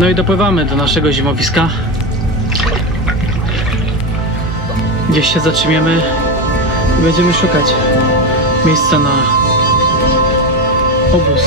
No i dopływamy do naszego zimowiska. Gdzieś się zatrzymiemy i będziemy szukać miejsca na obóz.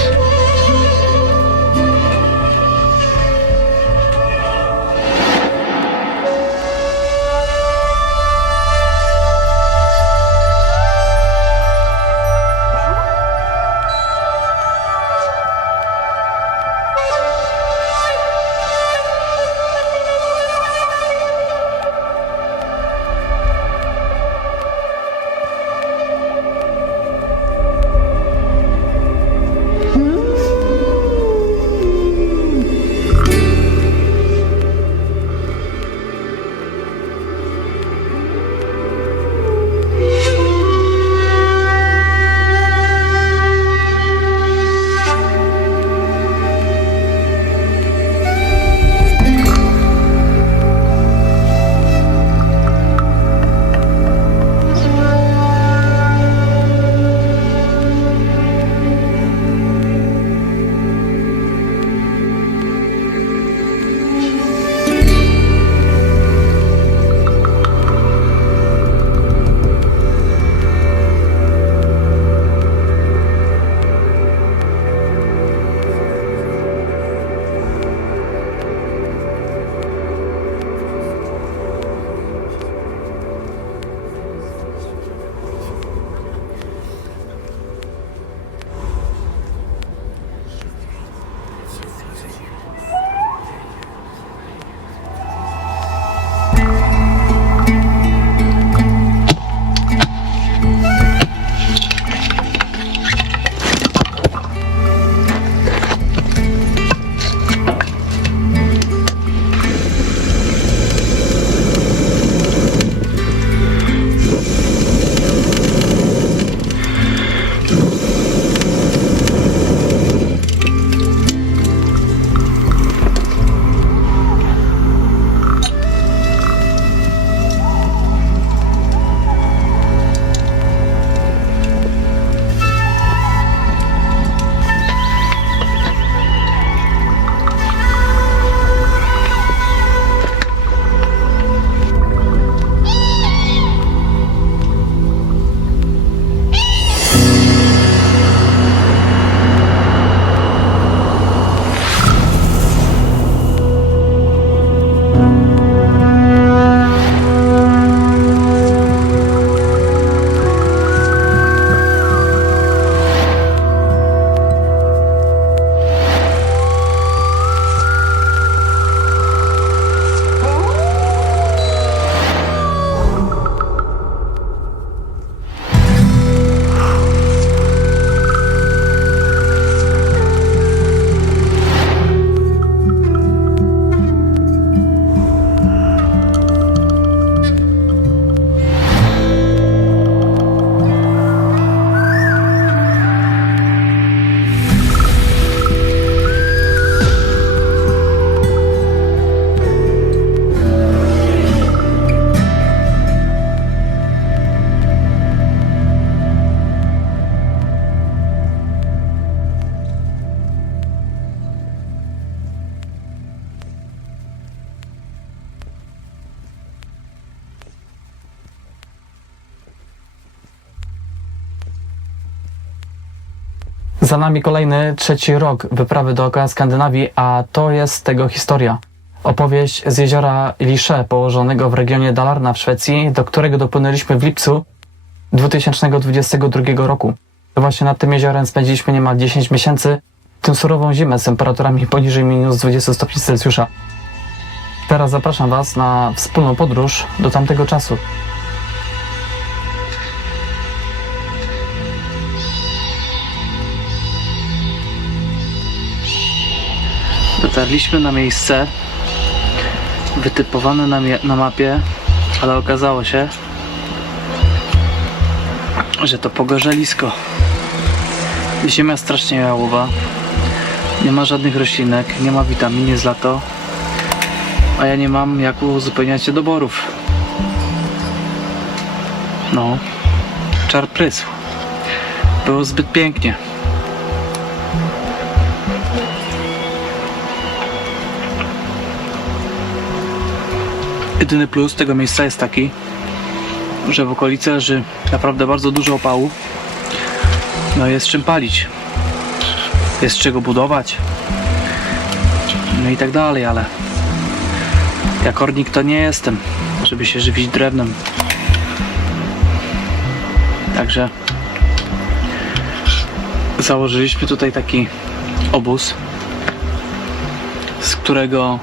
Za nami kolejny, trzeci rok wyprawy dookoła Skandynawii, a to jest tego historia. Opowieść z jeziora Lisze, położonego w regionie Dalarna w Szwecji, do którego dopłynęliśmy w lipcu 2022 roku. To właśnie nad tym jeziorem spędziliśmy niemal 10 miesięcy, w tym surową zimę z temperaturami poniżej minus 20 stopni Celsjusza. Teraz zapraszam Was na wspólną podróż do tamtego czasu. Dotarliśmy na miejsce wytypowane na mapie, ale okazało się, że to pogorzelisko. Ziemia strasznie jałowa, nie ma żadnych roślinek, nie ma witamin, jest lato, a ja nie mam jak uzupełniać doborów. No, czar prysł. Było zbyt pięknie. Jedyny plus tego miejsca jest taki, że w okolicy leży naprawdę bardzo dużo opału. No jest czym palić. Jest czego budować. No i tak dalej, ale ja kornik to nie jestem, żeby się żywić drewnem. Także założyliśmy tutaj taki obóz, z którego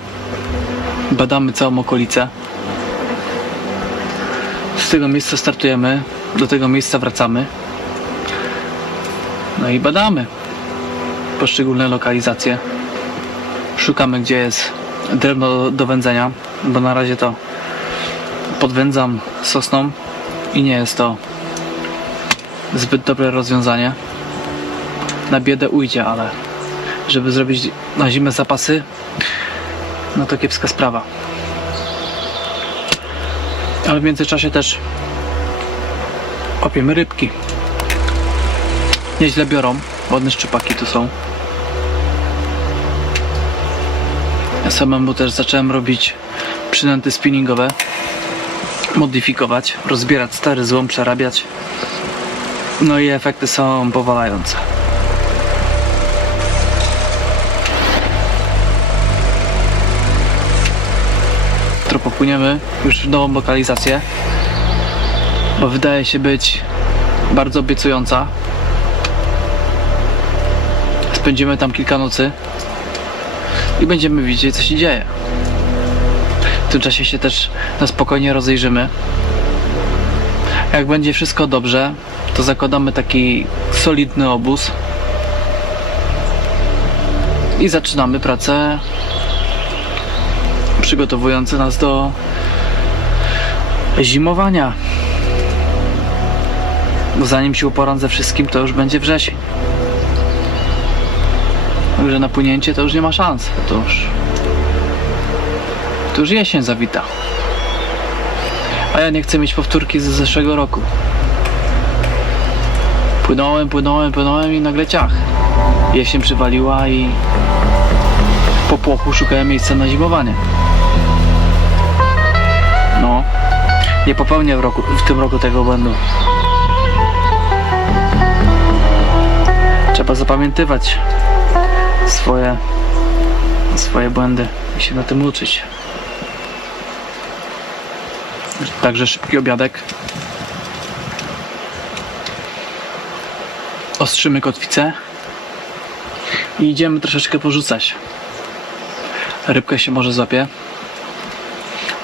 badamy całą okolicę. Z tego miejsca startujemy, do tego miejsca wracamy. No i badamy poszczególne lokalizacje. Szukamy, gdzie jest drewno do wędzenia, bo na razie to podwędzam sosną i nie jest to zbyt dobre rozwiązanie. Na biedę ujdzie, ale żeby zrobić na zimę zapasy, no to kiepska sprawa. Ale w międzyczasie też łapiemy rybki. Nieźle biorą, ładne szczupaki tu są. Ja samemu też zacząłem robić przynęty spinningowe, modyfikować, rozbierać stary złom, przerabiać. No i efekty są powalające. Jutro popłyniemy już w nową lokalizację, bo wydaje się być bardzo obiecująca. Spędzimy tam kilka nocy i będziemy widzieć, co się dzieje. W tym czasie się też na spokojnie rozejrzymy. Jak będzie wszystko dobrze, to zakładamy taki solidny obóz i zaczynamy pracę przygotowujące nas do zimowania. Bo zanim się uporam ze wszystkim, to już będzie wrzesień. Także na płynięcie to już nie ma szans. To już jesień zawita. A ja nie chcę mieć powtórki ze zeszłego roku. Płynąłem i nagle ciach. Jesień przywaliła i po popłochu szukałem miejsca na zimowanie. No, nie popełnię w tym roku tego błędu. Trzeba zapamiętywać swoje błędy i się na tym uczyć. Także szybki obiadek. Ostrzymy kotwicę i idziemy troszeczkę porzucać. Rybkę się może złapie,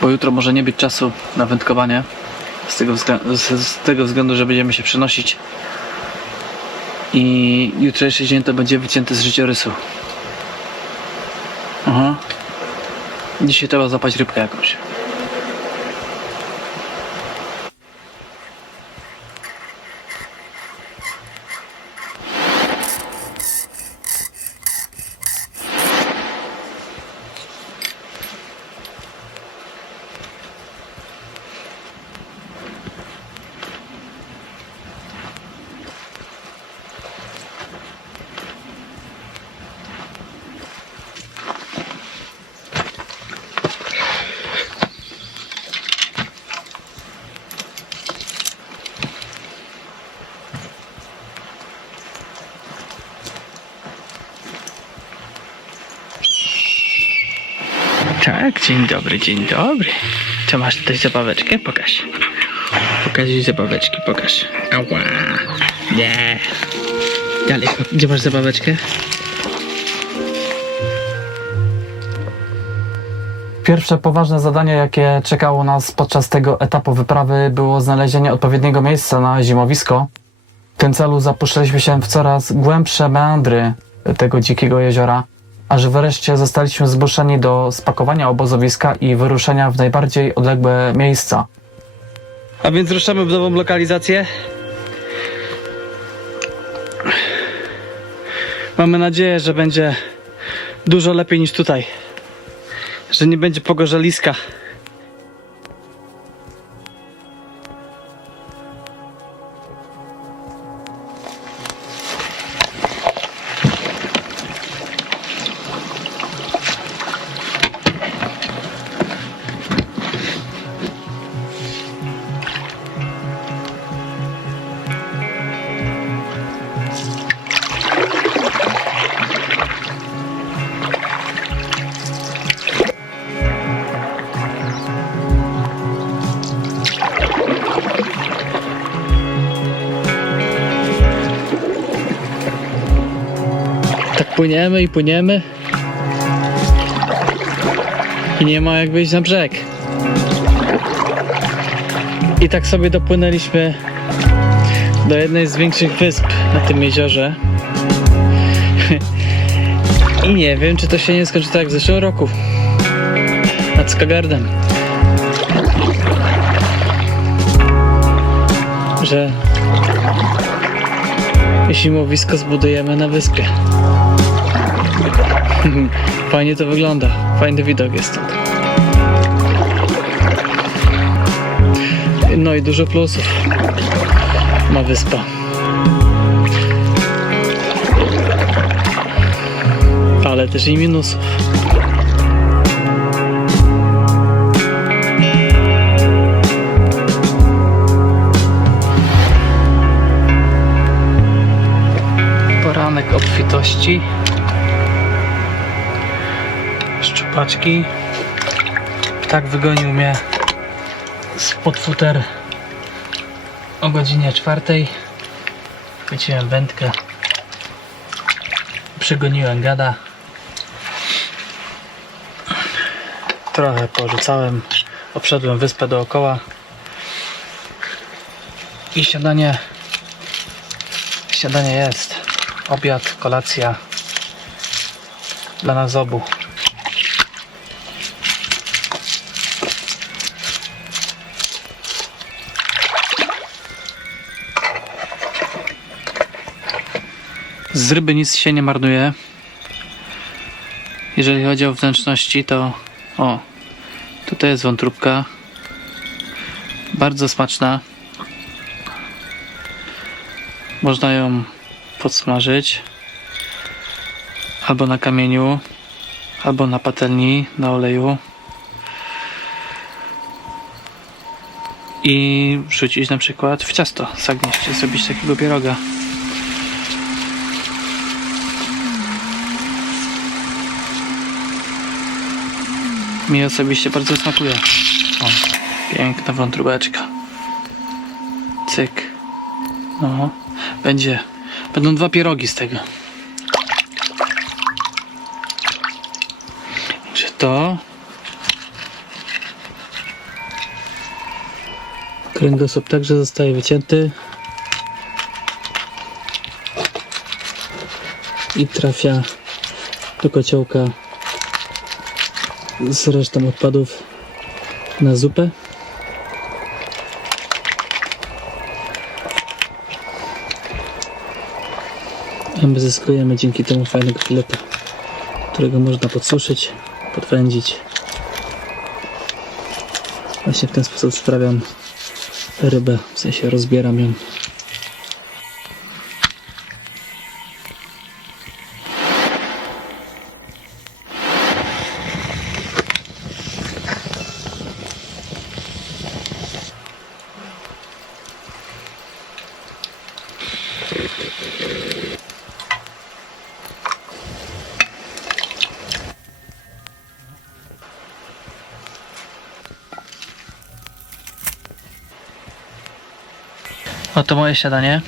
bo jutro może nie być czasu na wędkowanie z tego względu, że będziemy się przenosić i jutrzejszy dzień to będzie wycięty z życiorysu. Aha. Dzisiaj trzeba złapać rybkę jakąś. Tak, dzień dobry, dzień dobry. Co masz tutaj zabaweczkę? Pokaż. Pokazuj zabaweczki, pokaż. Ała. Nie. Dalej, gdzie masz zabaweczkę? Pierwsze poważne zadanie, jakie czekało nas podczas tego etapu wyprawy, było znalezienie odpowiedniego miejsca na zimowisko. W tym celu zapuszczaliśmy się w coraz głębsze meandry tego dzikiego jeziora, aż wreszcie zostaliśmy zmuszeni do spakowania obozowiska i wyruszenia w najbardziej odległe miejsca. A więc ruszamy w nową lokalizację. Mamy nadzieję, że będzie dużo lepiej niż tutaj. Że nie będzie pogorzeliska. Płyniemy i płyniemy. I nie ma jak wyjść na brzeg. I tak sobie dopłynęliśmy do jednej z większych wysp na tym jeziorze. I nie wiem, czy to się nie skończy tak jak w zeszłym roku. Nad Skagardem. Że zimowisko zbudujemy na wyspie. Fajnie to wygląda. Fajny widok jest stąd. No i dużo plusów ma wyspa. Ale też i minusów. Poranek obfitości. Szczupaczki. Ptak wygonił mnie spod futer o godzinie 4. Chwyciłem wędkę. Przygoniłem gada. Trochę porzucałem. Obszedłem wyspę dookoła. I śniadanie. Śniadanie jest. Obiad, kolacja. Dla nas obu. Z ryby nic się nie marnuje. Jeżeli chodzi o wnętrzności, to tutaj jest wątróbka. Bardzo smaczna. Można ją podsmażyć. Albo na kamieniu, albo na patelni, na oleju. I wrzucić na przykład w ciasto. Zagnieść, czy zrobić takiego pieroga. Mi osobiście bardzo smakuje. O, piękna wątróbeczka. Cyk. No, będą 2 pierogi z tego. Czy to? Kręgosłup także zostaje wycięty. I trafia do kociołka z resztą odpadów na zupę. A my zyskujemy dzięki temu fajnego fileta, którego można podsuszyć, podwędzić. Właśnie w ten sposób sprawiam rybę, w sensie rozbieram ją. Oto moje śniadanie.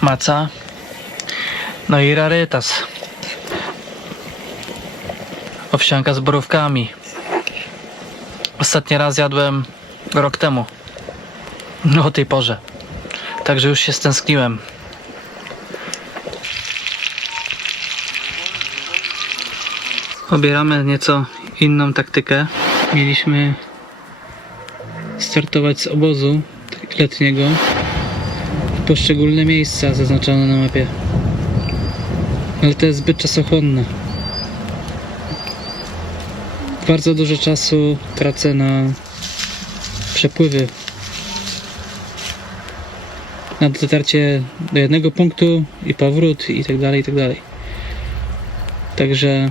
Maca. No i rarytas. Owsianka z borówkami. Ostatni raz jadłem rok temu. No o tej porze. Także już się stęskniłem. Obieramy nieco inną taktykę. Mieliśmy startować z obozu letniego w poszczególne miejsca zaznaczone na mapie, ale to jest zbyt czasochłonne. Bardzo dużo czasu tracę na przepływy, na dotarcie do jednego punktu i powrót i tak dalej, i tak dalej. Także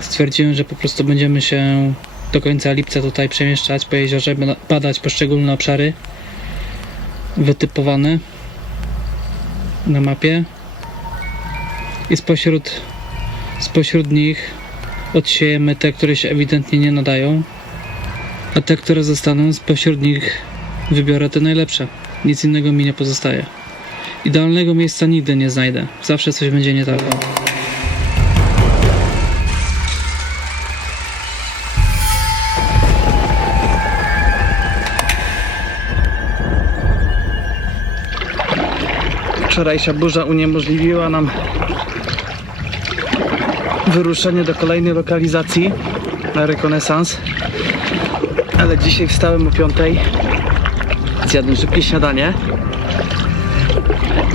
stwierdziłem, że po prostu będziemy się do końca lipca tutaj przemieszczać po jeziorze, badać poszczególne obszary wytypowane na mapie i spośród nich odsiejemy te, które się ewidentnie nie nadają, a te, które zostaną, spośród nich wybiorę te najlepsze. Nic innego mi nie pozostaje. Idealnego miejsca nigdy nie znajdę. Zawsze coś będzie nie tak. Wczorajsza burza uniemożliwiła nam wyruszenie do kolejnej lokalizacji na rekonesans. Ale dzisiaj wstałem o 5. Zjadłem szybkie śniadanie.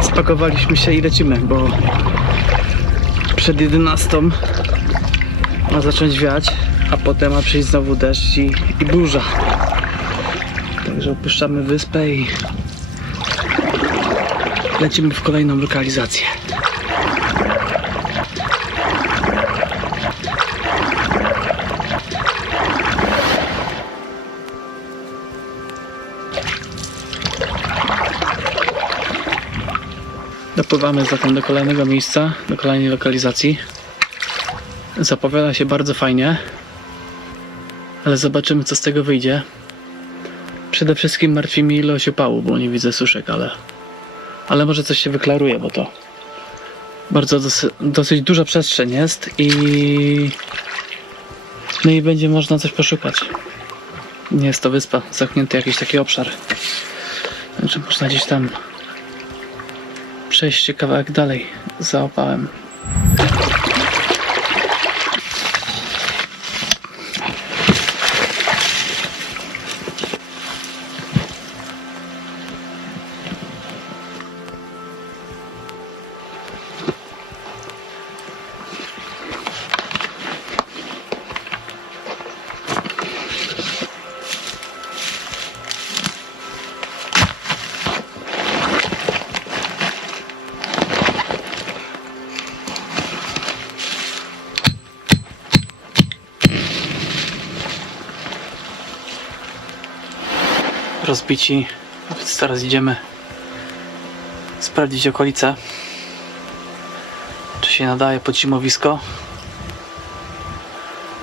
Spakowaliśmy się i lecimy, bo przed 11 ma zacząć wiać, a potem ma przyjść znowu deszcz i burza. Także opuszczamy wyspę i lecimy w kolejną lokalizację. Dopływamy zatem do kolejnego miejsca, do kolejnej lokalizacji. Zapowiada się bardzo fajnie, ale zobaczymy, co z tego wyjdzie. Przede wszystkim martwi mnie ilość opału, bo nie widzę suszek, ale może coś się wyklaruje, bo to bardzo dosyć duża przestrzeń jest no i będzie można coś poszukać. Nie jest to wyspa, zamknięty jakiś taki obszar, także można gdzieś tam przejść się kawałek dalej za opałem. Rozbici, więc teraz idziemy sprawdzić okolice, czy się nadaje pod zimowisko,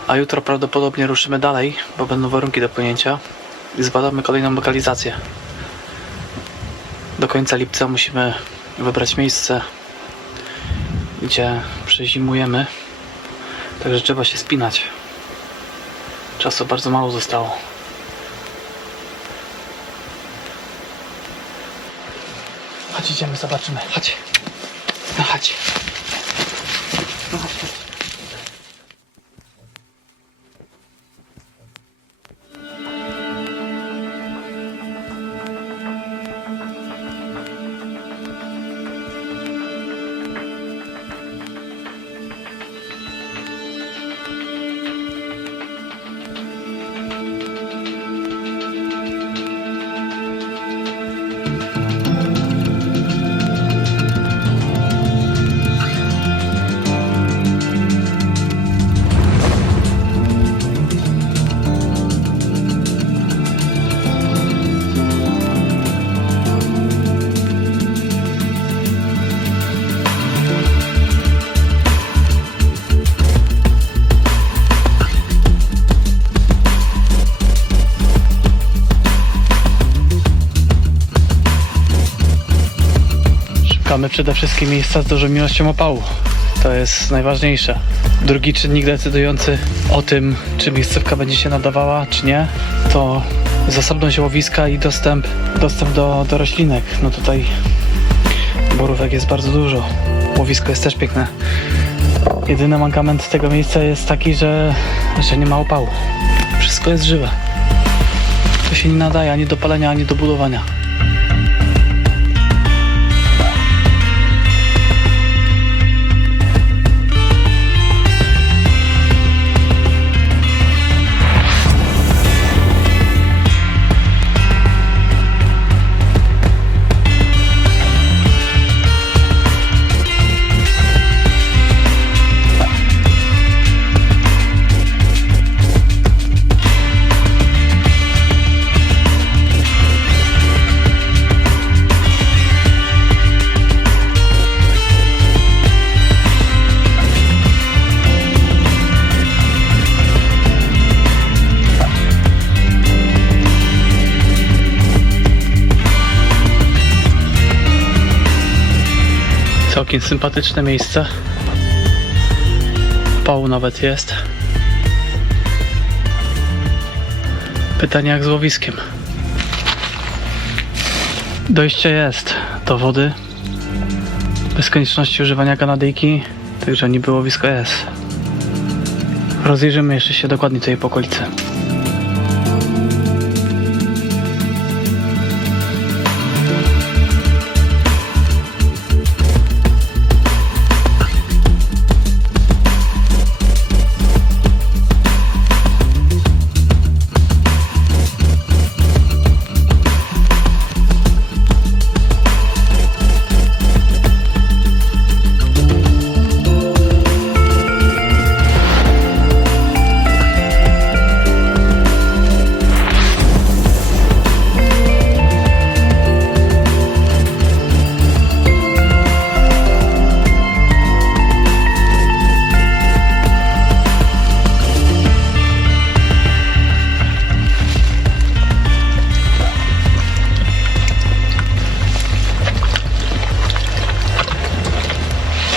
a jutro prawdopodobnie ruszymy dalej, bo będą warunki do płynięcia i zbadamy kolejną lokalizację. Do końca lipca musimy wybrać miejsce, gdzie przezimujemy, także trzeba się spinać. Czasu bardzo mało zostało. Chodź, idziemy, zobaczymy. Chodź. No chodź. No chodź, chodź. Szukamy przede wszystkim miejsca z dużą ilością opału. To jest najważniejsze. Drugi czynnik decydujący o tym, czy miejscówka będzie się nadawała, czy nie, to zasobność łowiska i dostęp do roślinek. No tutaj borówek jest bardzo dużo. Łowisko jest też piękne. Jedyny mankament tego miejsca jest taki, że nie ma opału. Wszystko jest żywe. To się nie nadaje ani do palenia, ani do budowania. Całkiem sympatyczne miejsce. Opału nawet jest. Pytanie jak z łowiskiem. Dojście jest do wody. bez konieczności używania kanadyjki, także niby łowisko jest. Rozejrzymy jeszcze się dokładnie tutaj po okolicy.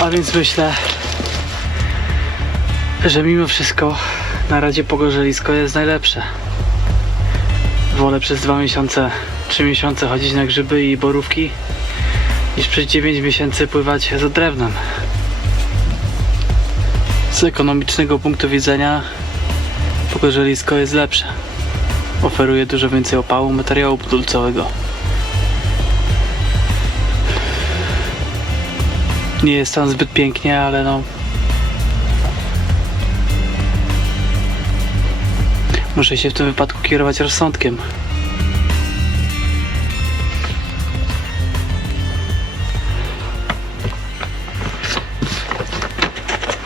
A więc myślę, że mimo wszystko na razie Pogorzelisko jest najlepsze. Wolę przez 2 miesiące, 3 miesiące chodzić na grzyby i borówki, niż przez 9 miesięcy pływać za drewnem. Z ekonomicznego punktu widzenia Pogorzelisko jest lepsze. Oferuje dużo więcej opału, materiału budulcowego. Nie jest tam zbyt pięknie, ale no muszę się w tym wypadku kierować rozsądkiem.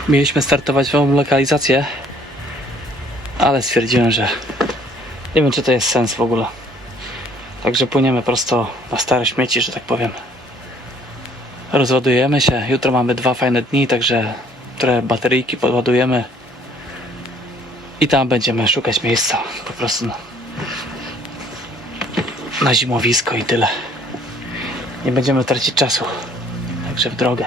Mieliśmy startować w nową lokalizację, ale stwierdziłem, że nie wiem, czy to jest sens w ogóle. Także płyniemy prosto na stare śmieci, że tak powiem. Rozładujemy się, jutro mamy 2 fajne dni, także trochę bateryjki podładujemy i tam będziemy szukać miejsca po prostu na zimowisko i tyle. Nie będziemy tracić czasu, także w drogę.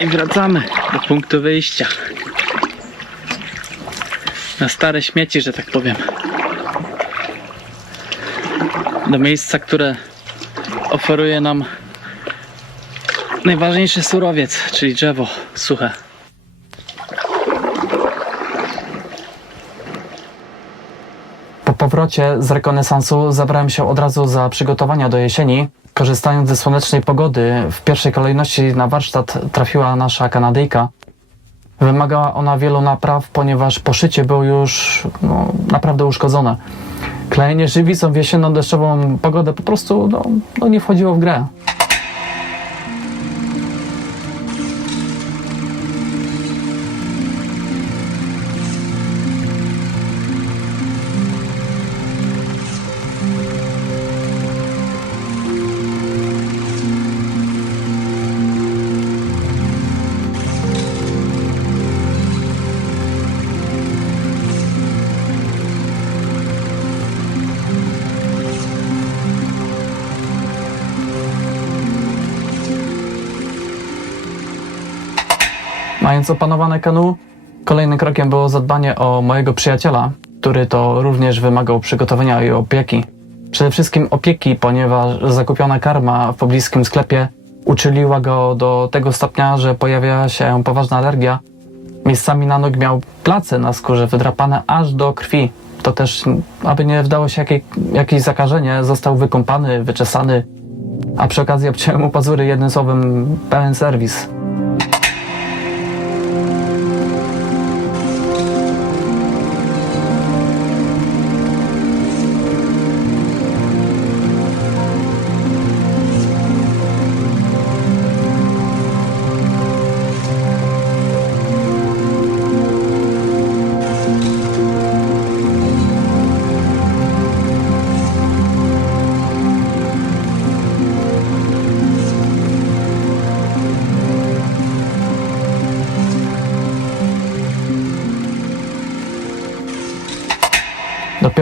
I wracamy do punktu wyjścia. Na stare śmieci, że tak powiem. Do miejsca, które oferuje nam najważniejszy surowiec, czyli drzewo suche. Po powrocie z rekonesansu zabrałem się od razu za przygotowania do jesieni. Korzystając ze słonecznej pogody, w pierwszej kolejności na warsztat trafiła nasza Kanadyjka. Wymagała ona wielu napraw, ponieważ poszycie było już naprawdę uszkodzone. Klejenie żywicą w jesienno-deszczową pogodę po prostu nie wchodziło w grę. Mając opanowane kanu, kolejnym krokiem było zadbanie o mojego przyjaciela, który to również wymagał przygotowania i opieki. Przede wszystkim opieki, ponieważ zakupiona karma w pobliskim sklepie uczyliła go do tego stopnia, że pojawiała się poważna alergia. Miejscami na nóg miał place na skórze wydrapane aż do krwi. To też, aby nie wdało się jakieś zakażenie, został wykąpany, wyczesany, a przy okazji obciąłem mu pazury, jednym słowem pełen serwis.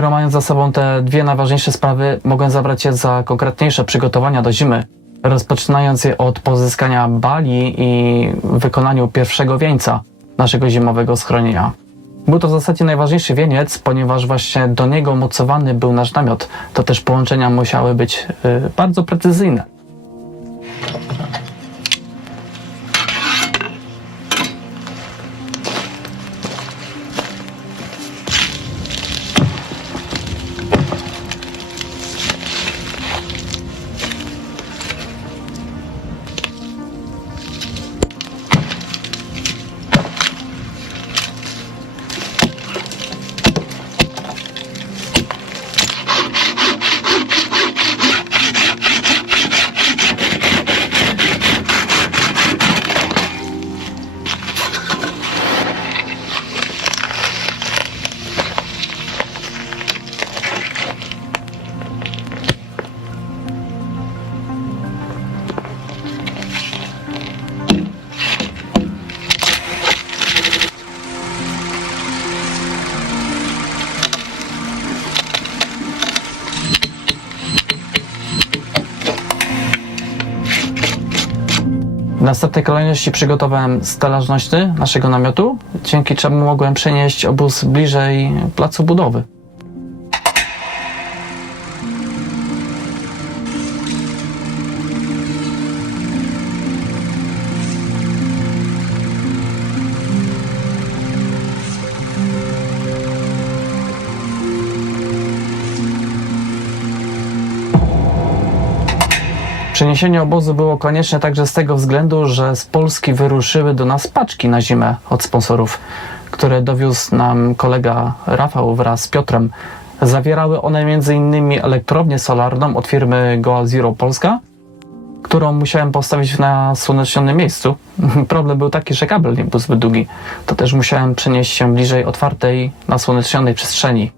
Skoro mając za sobą te dwie najważniejsze sprawy, mogłem zabrać się za konkretniejsze przygotowania do zimy, rozpoczynając je od pozyskania bali i wykonaniu pierwszego wieńca naszego zimowego schronienia. Był to w zasadzie najważniejszy wieniec, ponieważ właśnie do niego mocowany był nasz namiot. To też połączenia musiały być bardzo precyzyjne. W następnej kolejności przygotowałem stelaż nośny naszego namiotu, dzięki czemu mogłem przenieść obóz bliżej placu budowy. Przeniesienie obozu było konieczne także z tego względu, że z Polski wyruszyły do nas paczki na zimę od sponsorów, które dowiózł nam kolega Rafał wraz z Piotrem. Zawierały one m.in. elektrownię solarną od firmy Goal Zero Polska, którą musiałem postawić na słonecznionym miejscu. Problem był taki, że kabel nie był zbyt długi. To też musiałem przenieść się bliżej otwartej, nasłonecznionej przestrzeni.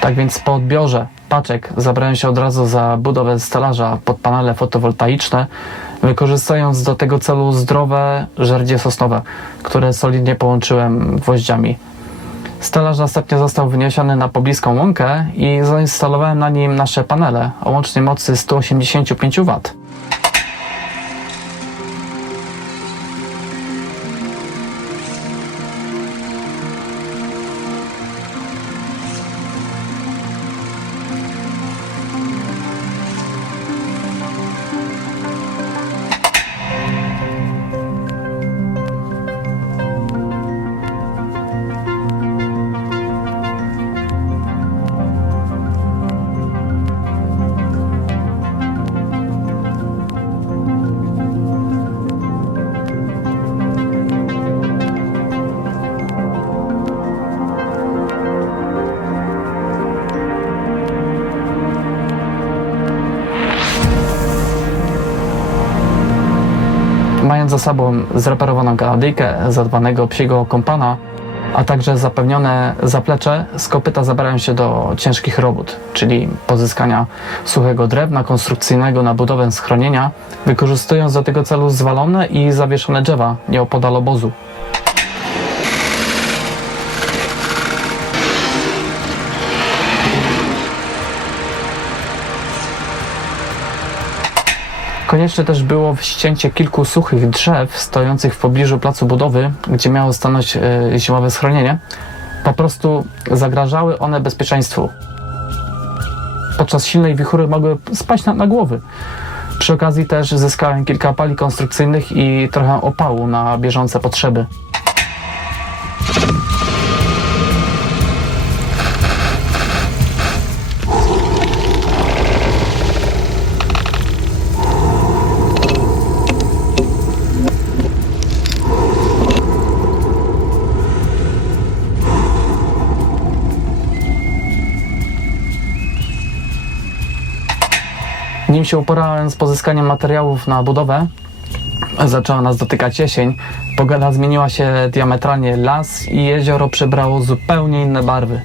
Tak więc po odbiorze paczek zabrałem się od razu za budowę stelaża pod panele fotowoltaiczne, wykorzystując do tego celu zdrowe żerdzie sosnowe, które solidnie połączyłem gwoździami. Stelaż następnie został wyniesiony na pobliską łąkę i zainstalowałem na nim nasze panele o łącznej mocy 185 W. Mając za sobą zreparowaną kanadyjkę, zadbanego psiego kompana, a także zapewnione zaplecze, z kopyta zabrałem się do ciężkich robót, czyli pozyskania suchego drewna konstrukcyjnego na budowę schronienia, wykorzystując do tego celu zwalone i zawieszone drzewa nieopodal obozu. Konieczne też było ścięcie kilku suchych drzew stojących w pobliżu placu budowy, gdzie miało stanąć zimowe schronienie. Po prostu zagrażały one bezpieczeństwu. Podczas silnej wichury mogły spaść na głowy. Przy okazji też zyskałem kilka pali konstrukcyjnych i trochę opału na bieżące potrzeby. Nim się uporałem z pozyskaniem materiałów na budowę, zaczęła nas dotykać jesień. Pogoda zmieniła się diametralnie, las i jezioro przybrało zupełnie inne barwy.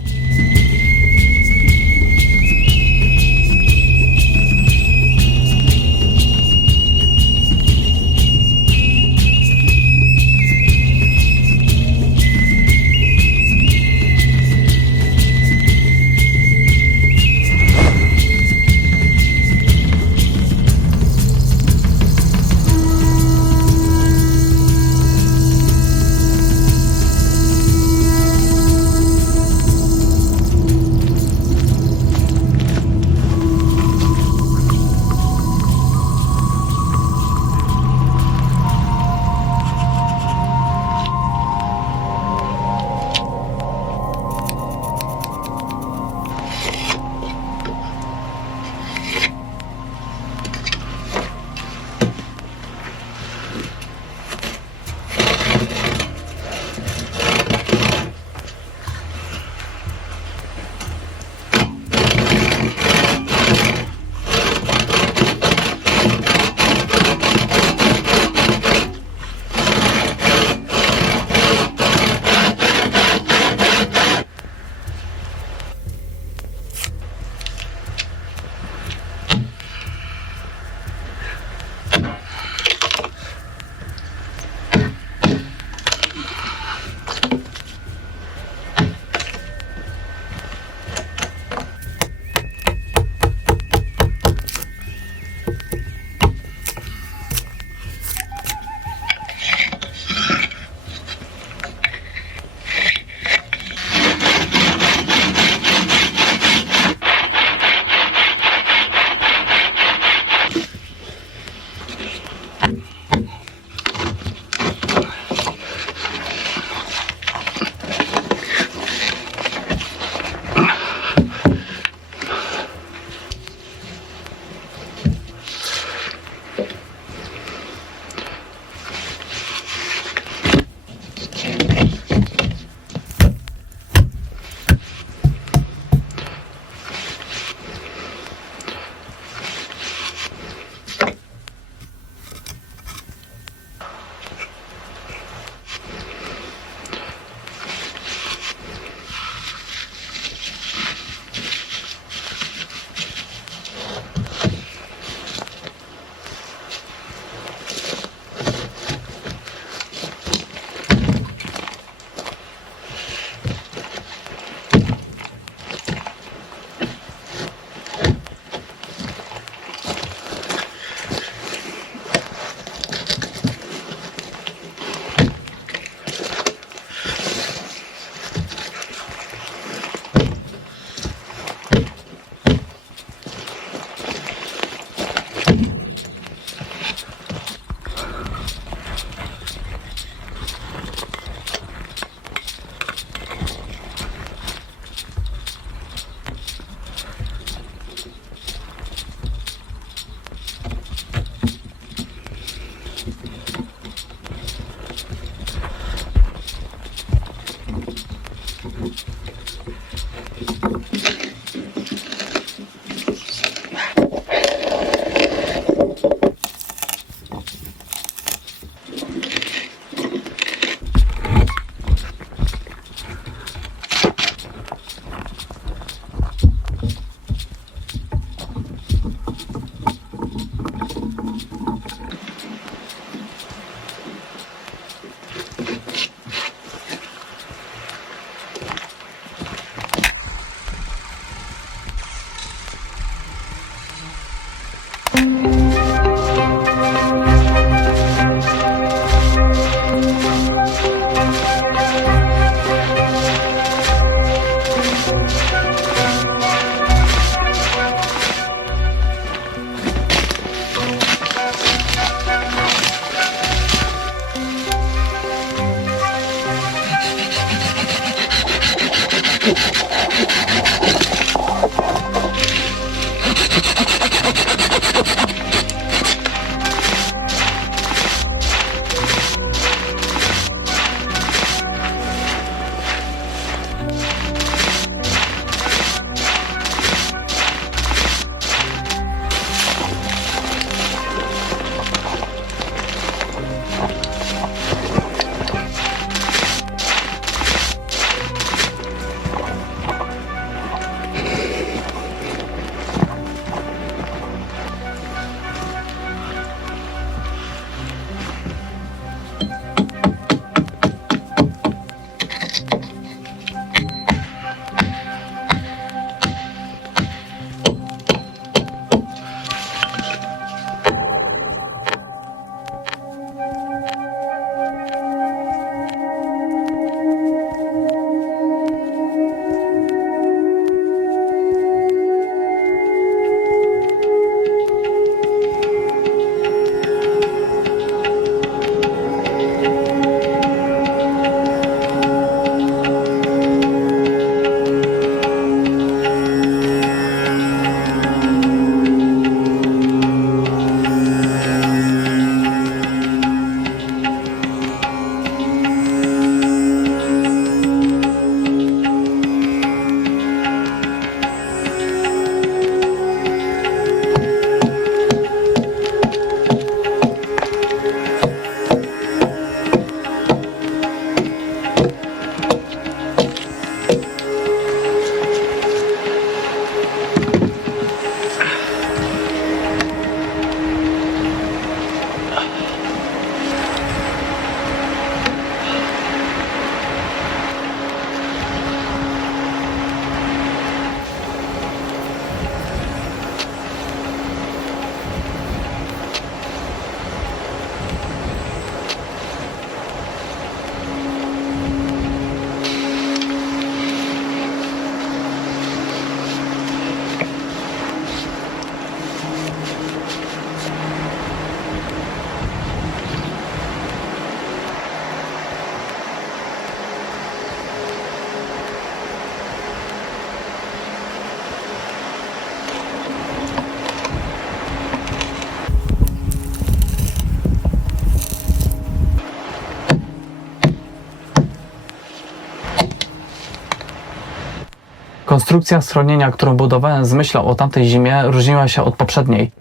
Konstrukcja schronienia, którą budowałem z myślą o tamtej zimie, różniła się od poprzedniej.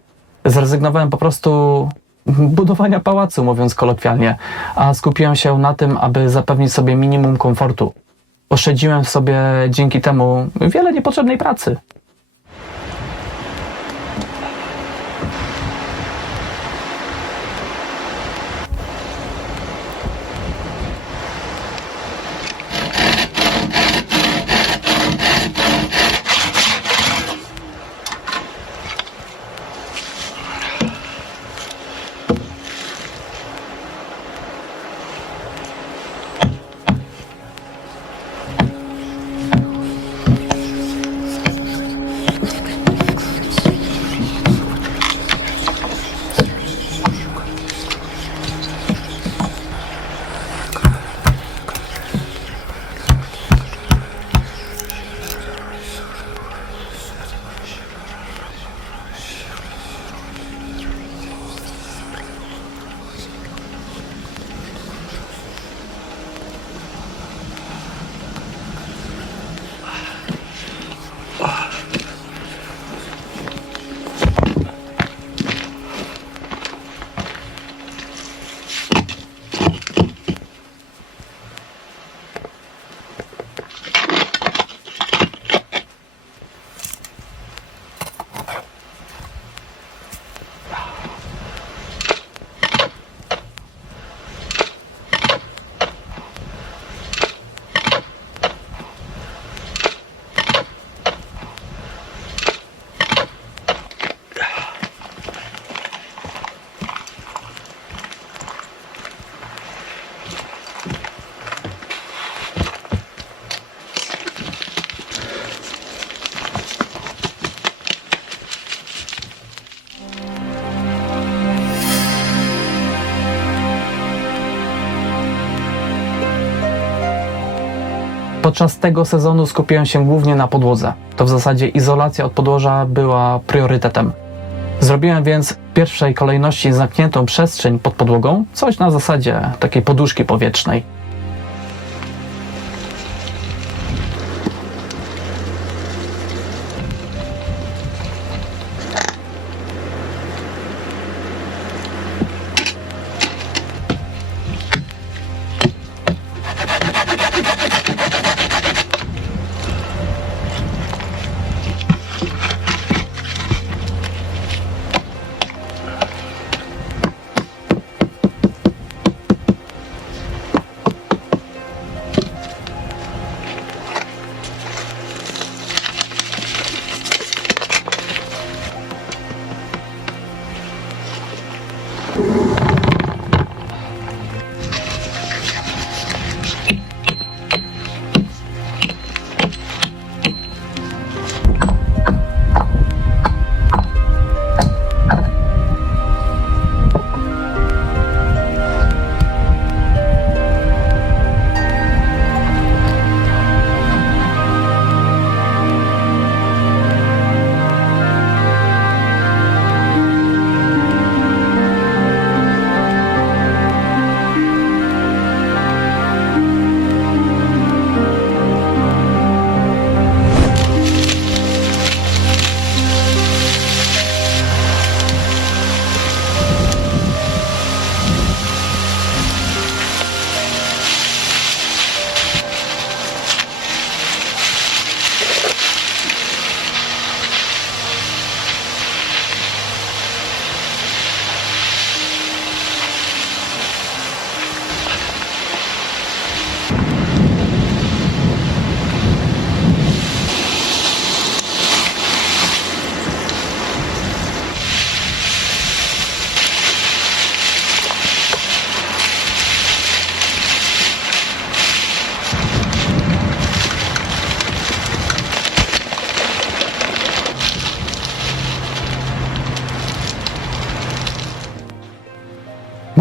Zrezygnowałem po prostu budowania pałacu, mówiąc kolokwialnie, a skupiłem się na tym, aby zapewnić sobie minimum komfortu. Oszczędziłem sobie dzięki temu wiele niepotrzebnej pracy. Podczas tego sezonu skupiłem się głównie na podłodze. To w zasadzie izolacja od podłoża była priorytetem. Zrobiłem więc w pierwszej kolejności zamkniętą przestrzeń pod podłogą, coś na zasadzie takiej poduszki powietrznej.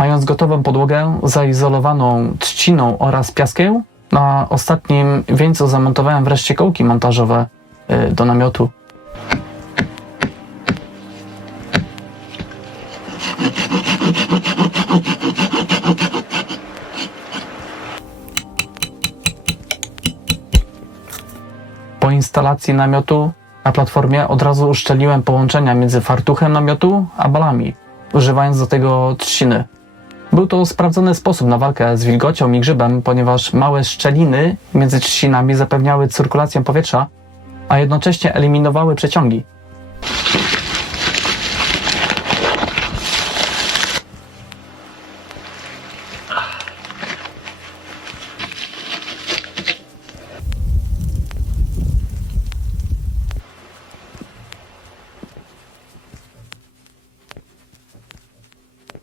Mając gotową podłogę zaizolowaną trzciną oraz piaskiem, na ostatnim wieńcu zamontowałem wreszcie kołki montażowe do namiotu. Po instalacji namiotu na platformie od razu uszczeliłem połączenia między fartuchem namiotu a balami, używając do tego trzciny. Był to sprawdzony sposób na walkę z wilgocią i grzybem, ponieważ małe szczeliny między trzcinami zapewniały cyrkulację powietrza, a jednocześnie eliminowały przeciągi.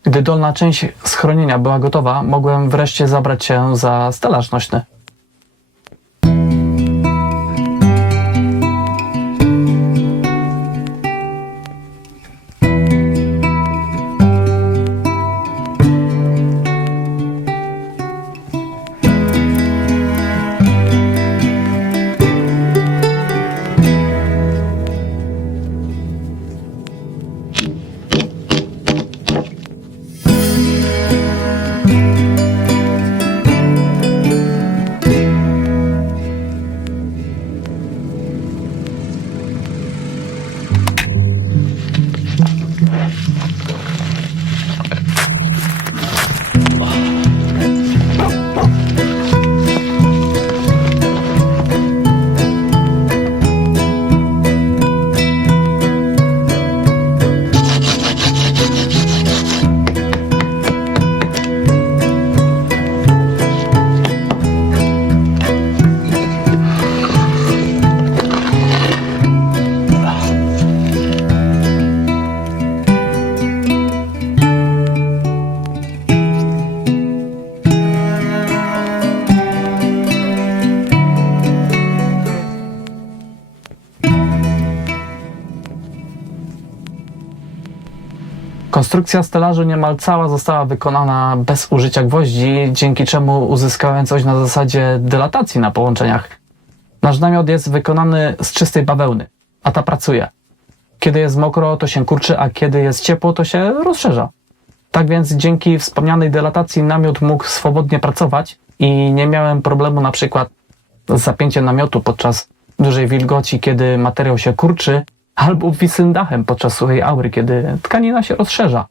Gdy dolna część schronienia była gotowa, mogłem wreszcie zabrać się za stelaż nośny. Konstrukcja stelażu niemal cała została wykonana bez użycia gwoździ, dzięki czemu uzyskałem coś na zasadzie dylatacji na połączeniach. Nasz namiot jest wykonany z czystej bawełny, a ta pracuje. Kiedy jest mokro, to się kurczy, a kiedy jest ciepło, to się rozszerza. Tak więc dzięki wspomnianej dylatacji namiot mógł swobodnie pracować i nie miałem problemu na przykład z zapięciem namiotu podczas dużej wilgoci, kiedy materiał się kurczy, albo obwisłym dachem podczas suchej aury, kiedy tkanina się rozszerza.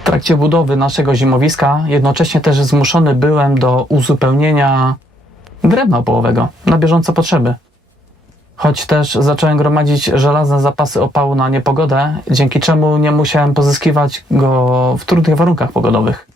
W trakcie budowy naszego zimowiska jednocześnie też zmuszony byłem do uzupełnienia drewna opałowego na bieżące potrzeby. Choć też zacząłem gromadzić żelazne zapasy opału na niepogodę, dzięki czemu nie musiałem pozyskiwać go w trudnych warunkach pogodowych.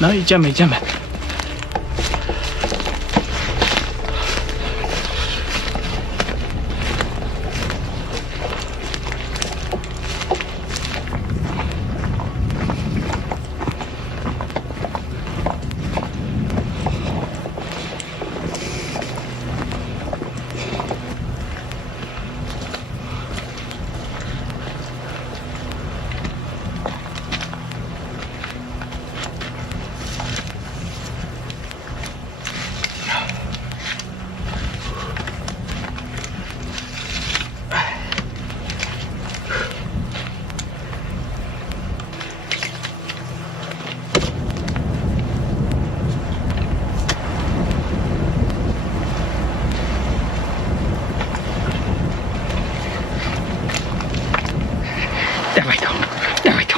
No idziemy, idziemy. Dawaj to, dawaj to.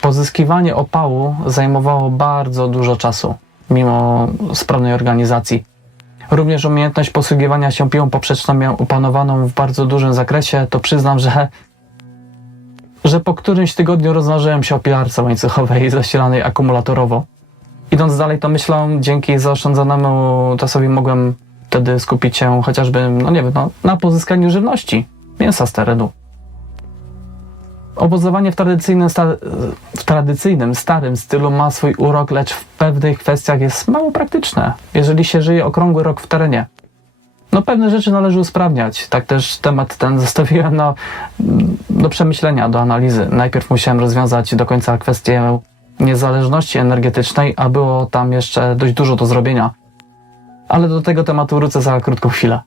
Pozyskiwanie opału zajmowało bardzo dużo czasu, mimo sprawnej organizacji. Również umiejętność posługiwania się piłą poprzeczną miałem opanowaną w bardzo dużym zakresie, to przyznam, że po którymś tygodniu rozmarzyłem się o pilarce łańcuchowej zasilanej akumulatorowo. Idąc dalej, to myślę, dzięki zaoszczędzonemu czasowi mogłem wtedy skupić się chociażby, na pozyskaniu żywności, mięsa z terenu. Obozowanie w tradycyjnym, starym stylu ma swój urok, lecz w pewnych kwestiach jest mało praktyczne, jeżeli się żyje okrągły rok w terenie. Pewne rzeczy należy usprawniać. Tak też temat ten zostawiłem do przemyślenia, do analizy. Najpierw musiałem rozwiązać do końca kwestię niezależności energetycznej, a było tam jeszcze dość dużo do zrobienia. Ale do tego tematu wrócę za krótką chwilę.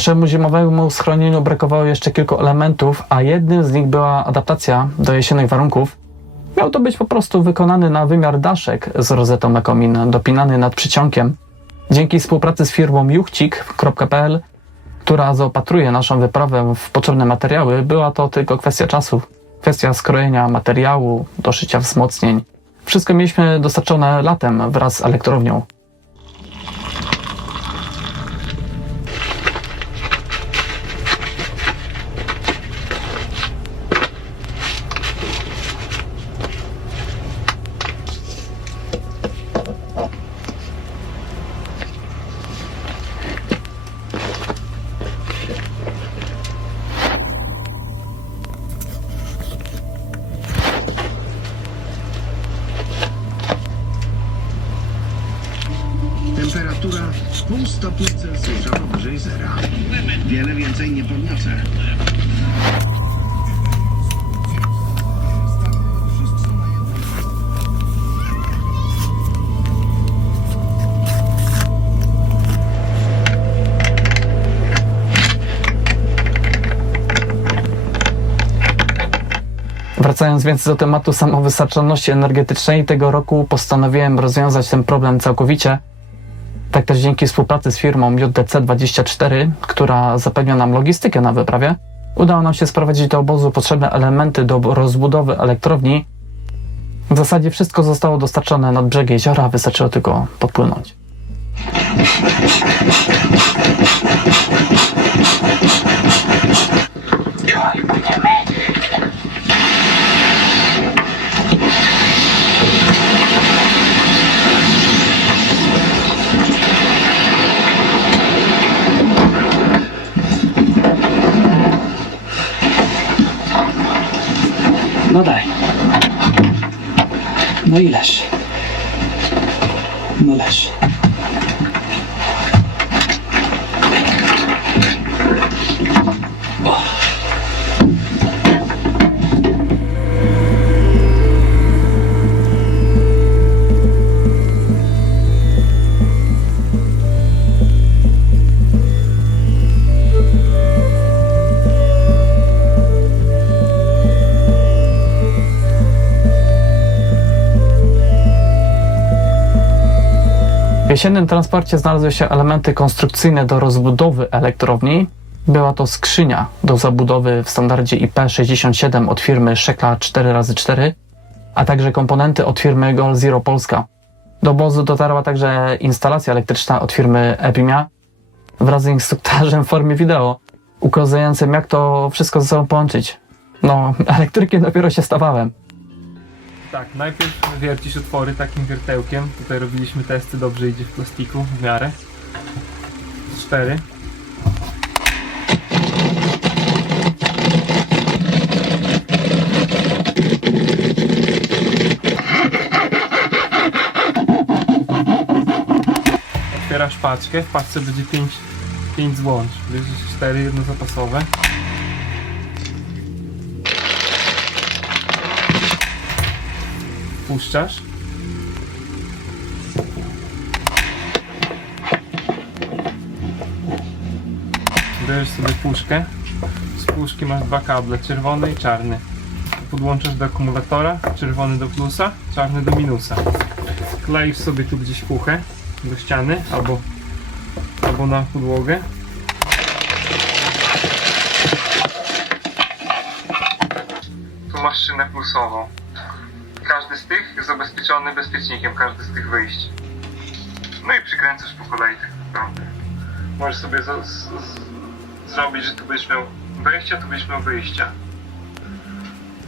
Naszemu zimowemu schronieniu brakowało jeszcze kilku elementów, a jednym z nich była adaptacja do jesiennych warunków. Miał to być po prostu wykonany na wymiar daszek z rozetą na komin, dopinany nad przyciągiem. Dzięki współpracy z firmą juchcik.pl, która zaopatruje naszą wyprawę w potrzebne materiały, była to tylko kwestia czasu. Kwestia skrojenia materiału, doszycia wzmocnień. Wszystko mieliśmy dostarczone latem wraz z elektrownią. Temperatura pół stopnia Celsjusza powyżej zera. Wiele więcej nie podniosę. Wracając więc do tematu samowystarczalności energetycznej, tego roku postanowiłem rozwiązać ten problem całkowicie. Tak też dzięki współpracy z firmą JDC24, która zapewnia nam logistykę na wyprawie, udało nam się sprowadzić do obozu potrzebne elementy do rozbudowy elektrowni. W zasadzie wszystko zostało dostarczone nad brzeg jeziora, wystarczyło tylko podpłynąć. No daj. No i leż. No leż. W jesiennym transporcie znalazły się elementy konstrukcyjne do rozbudowy elektrowni. Była to skrzynia do zabudowy w standardzie IP67 od firmy Szekla 4x4, a także komponenty od firmy Goal Zero Polska. Do obozu dotarła także instalacja elektryczna od firmy Epimia wraz z instruktarzem w formie wideo, ukazującym jak to wszystko ze sobą połączyć. No, elektrykiem dopiero się stawałem. Tak, najpierw wiercisz otwory takim wiertełkiem. Tutaj robiliśmy testy, dobrze idzie w plastiku, w miarę. 4. Otwierasz paczkę, w paczce będzie 5 złącz. Bierzesz 4 jednozapasowe. Puszczasz. Bierzesz sobie puszkę. Z puszki masz dwa kable, czerwony i czarny. Podłączasz do akumulatora, czerwony do plusa, czarny do minusa. Kleisz sobie tu gdzieś puchę do ściany albo na podłogę. Tu masz szynę plusową. Każdy z tych jest zabezpieczony bezpiecznikiem, każdy z tych wyjść. No i przykręcasz po kolei tak naprawdę. Możesz sobie zrobić, że tu byś miał wejścia, tu byś miał wyjścia.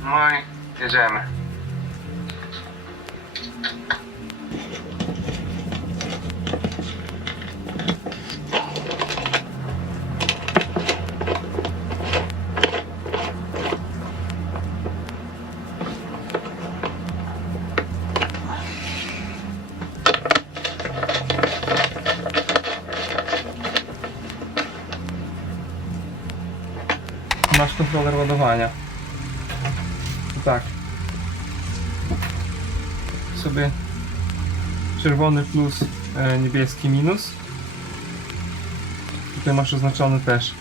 No i jedziemy. Masz kontroler ładowania. Tak. Sobie czerwony plus, niebieski minus. Tutaj masz oznaczony też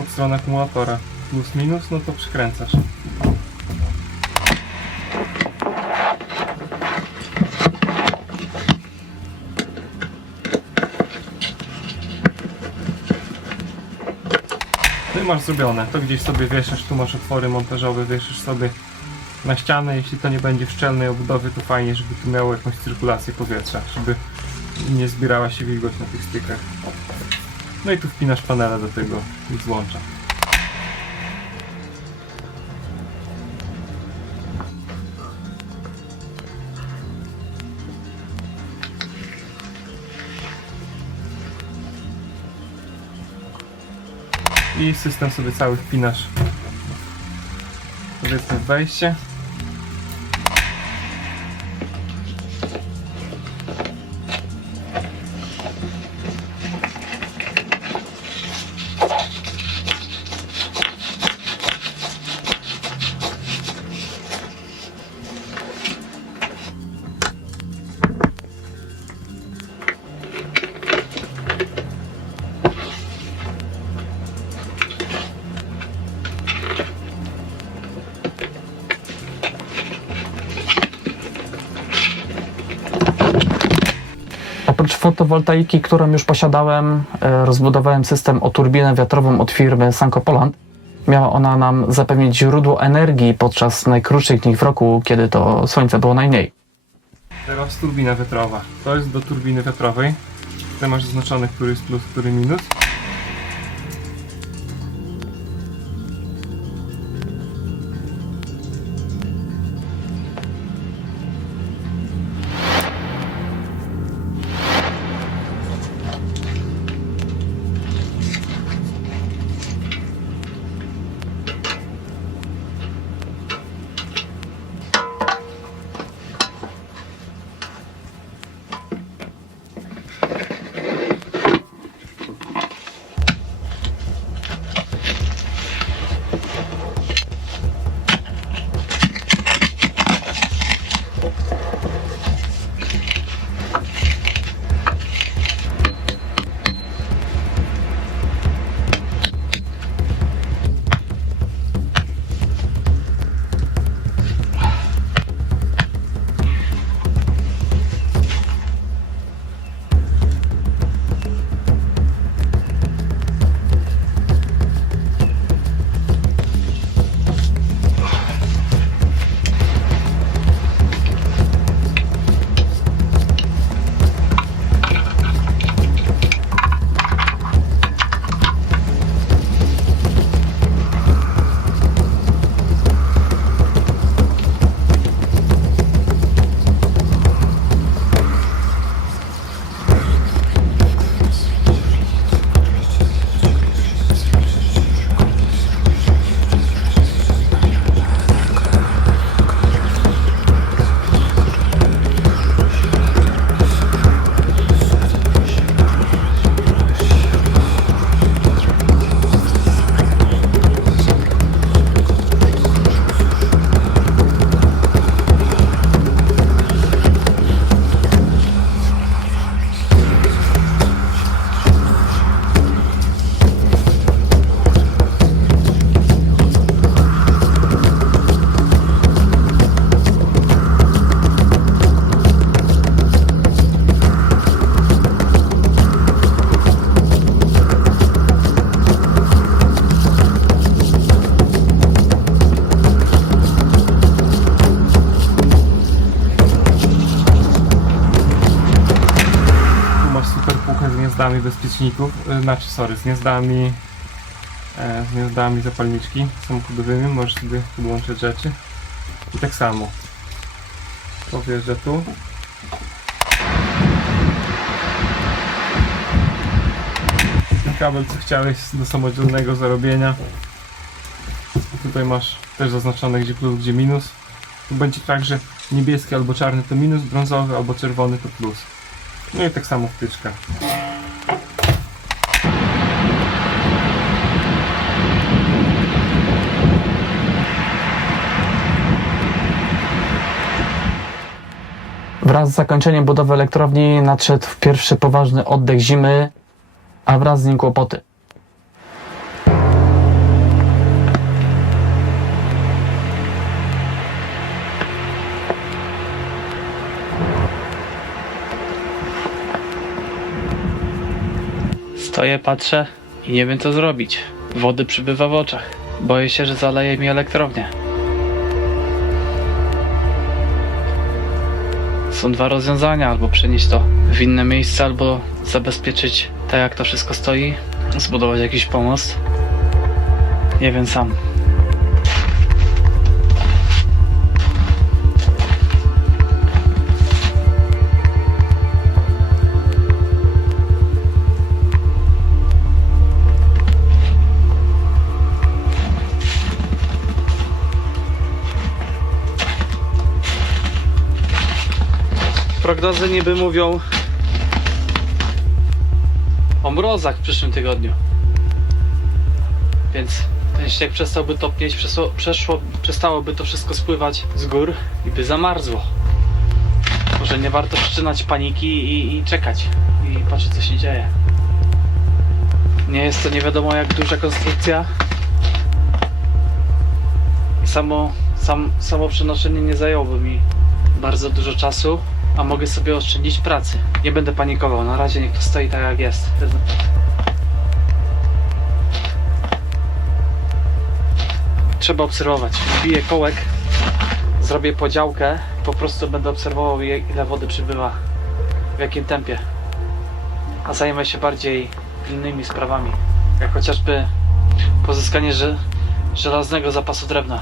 od strony akumulatora plus minus, no to przykręcasz. No i masz zrobione. To gdzieś sobie wieszasz, tu masz otwory montażowe, wieszasz sobie na ścianę. Jeśli to nie będzie w szczelnej obudowie, to fajnie, żeby tu miało jakąś cyrkulację powietrza, żeby nie zbierała się wilgoć na tych stykach. No i tu wpinasz panele do tego i złącza. I system sobie cały wpinasz, powiedzmy, w wejście. Oprócz fotowoltaiki, którą już posiadałem, rozbudowałem system o turbinę wiatrową od firmy Sanko Poland. Miała ona nam zapewnić źródło energii podczas najkrótszych dni w roku, kiedy to słońca było najmniej. Teraz turbina wiatrowa. To jest do turbiny wiatrowej. Tutaj masz zaznaczone, który jest plus, który minus. Z gniazdami bezpieczników, z gniazdami zapalniczki samochodowymi, możesz sobie podłączyć rzeczy i tak samo to wjeżdża tu. Kabel, co chciałeś do samodzielnego zarobienia. Tutaj masz też zaznaczone, gdzie plus, gdzie minus. Tu będzie tak, że niebieski albo czarny to minus, brązowy albo czerwony to plus. No i tak samo wtyczka. Wraz z zakończeniem budowy elektrowni nadszedł pierwszy poważny oddech zimy. a wraz z nim kłopoty. Stoję, patrzę i nie wiem co zrobić. Wody przybywa w oczach. Boję się, że zaleje mi elektrownię. Są dwa rozwiązania, albo przenieść to w inne miejsce, albo zabezpieczyć tak jak to wszystko stoi, zbudować jakiś pomost. Nie wiem sam. Prognozy niby mówią o mrozach w przyszłym tygodniu. Więc ten śnieg przestałby topnieć, przestałoby to wszystko spływać z gór i by zamarzło. Może nie warto wszczynać paniki i czekać i patrzeć co się dzieje. Nie jest to nie wiadomo jak duża konstrukcja. I samo przenoszenie nie zajęłoby mi bardzo dużo czasu, a mogę sobie oszczędzić pracy. Nie będę panikował, na razie niech to stoi tak jak jest. Trzeba obserwować. Wbiję kołek, zrobię podziałkę, po prostu będę obserwował ile wody przybywa, w jakim tempie. A zajmę się bardziej innymi sprawami, jak chociażby pozyskanie żelaznego zapasu drewna.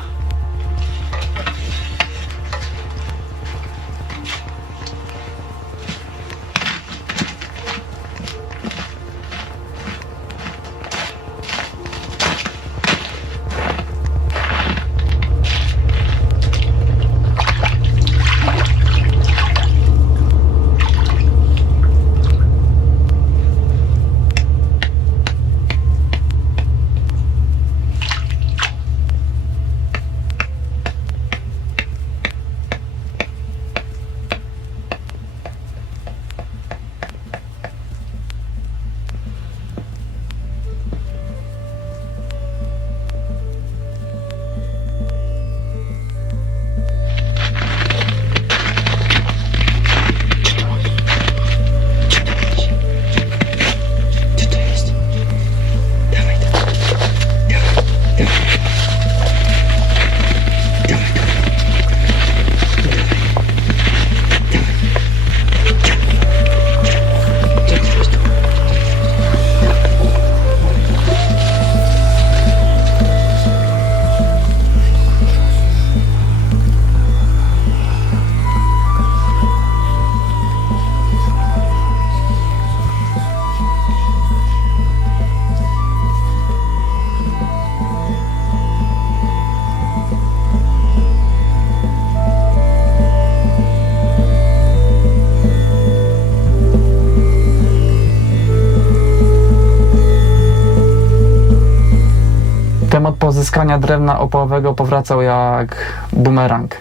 Temat pozyskania drewna opałowego powracał jak bumerang.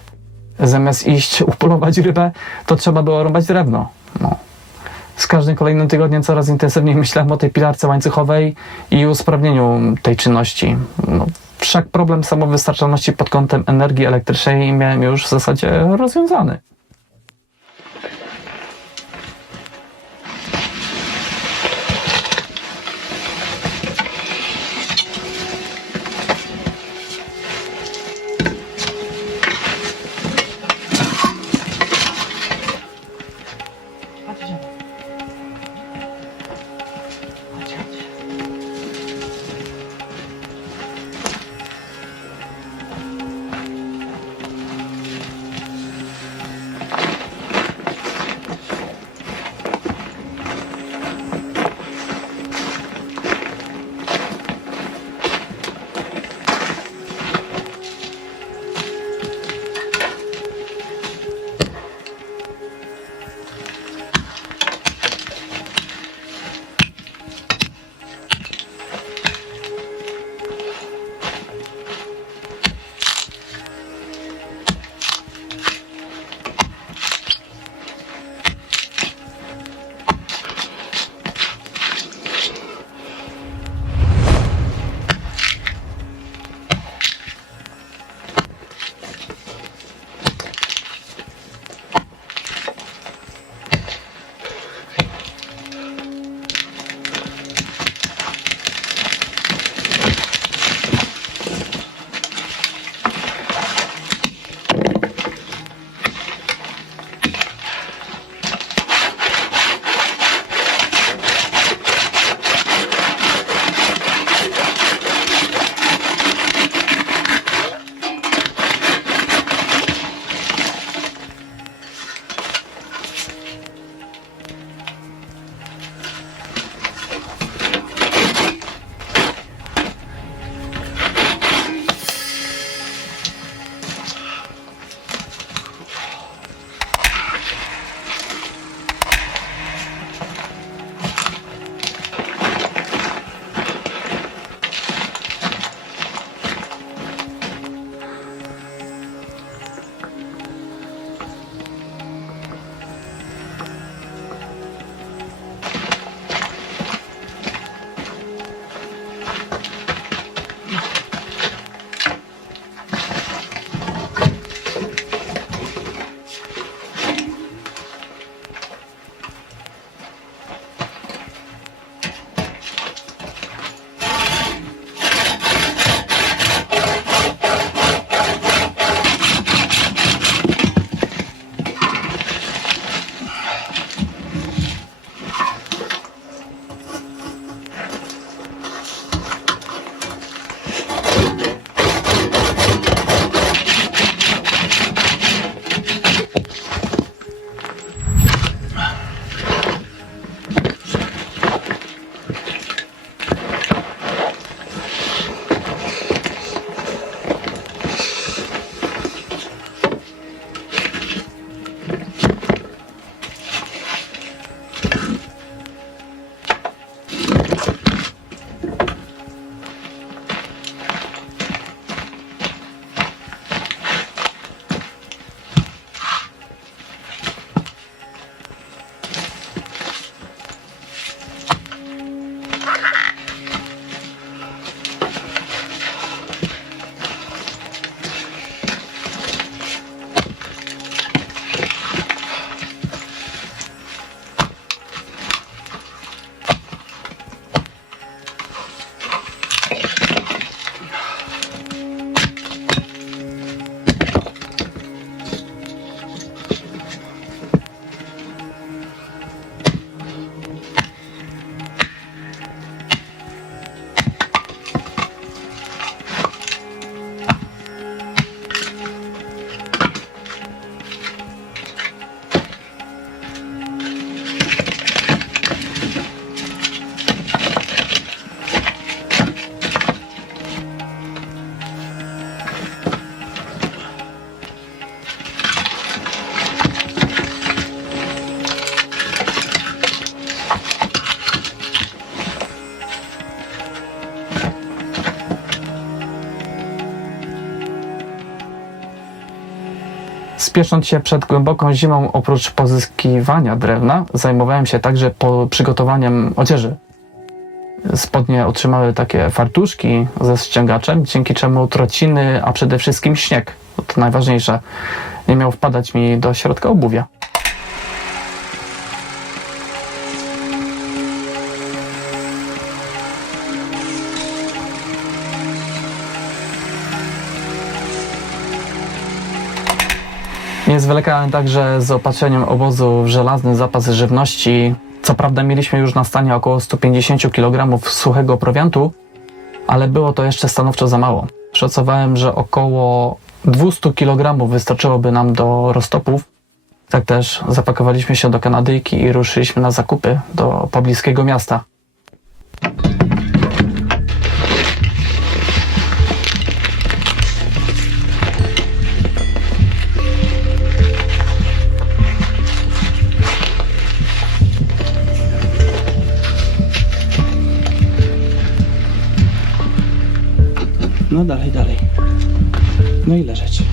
Zamiast iść upolować rybę, to trzeba było rąbać drewno. No. Z każdym kolejnym tygodniem coraz intensywniej myślałem o tej pilarce łańcuchowej i usprawnieniu tej czynności. No, wszak problem samowystarczalności pod kątem energii elektrycznej miałem już w zasadzie rozwiązany. Spiesząc się przed głęboką zimą, oprócz pozyskiwania drewna, zajmowałem się także przygotowaniem odzieży. Spodnie otrzymały takie fartuszki ze ściągaczem, dzięki czemu trociny, a przede wszystkim śnieg, to najważniejsze, nie miał wpadać mi do środka obuwia. Nie zwlekałem także z opatrzeniem obozu w żelazny zapas żywności. Co prawda mieliśmy już na stanie około 150 kg suchego prowiantu, ale było to jeszcze stanowczo za mało. Szacowałem, że około 200 kg wystarczyłoby nam do roztopów. Tak też zapakowaliśmy się do Kanadyjki i ruszyliśmy na zakupy do pobliskiego miasta. No dalej, dalej. No i leżeć.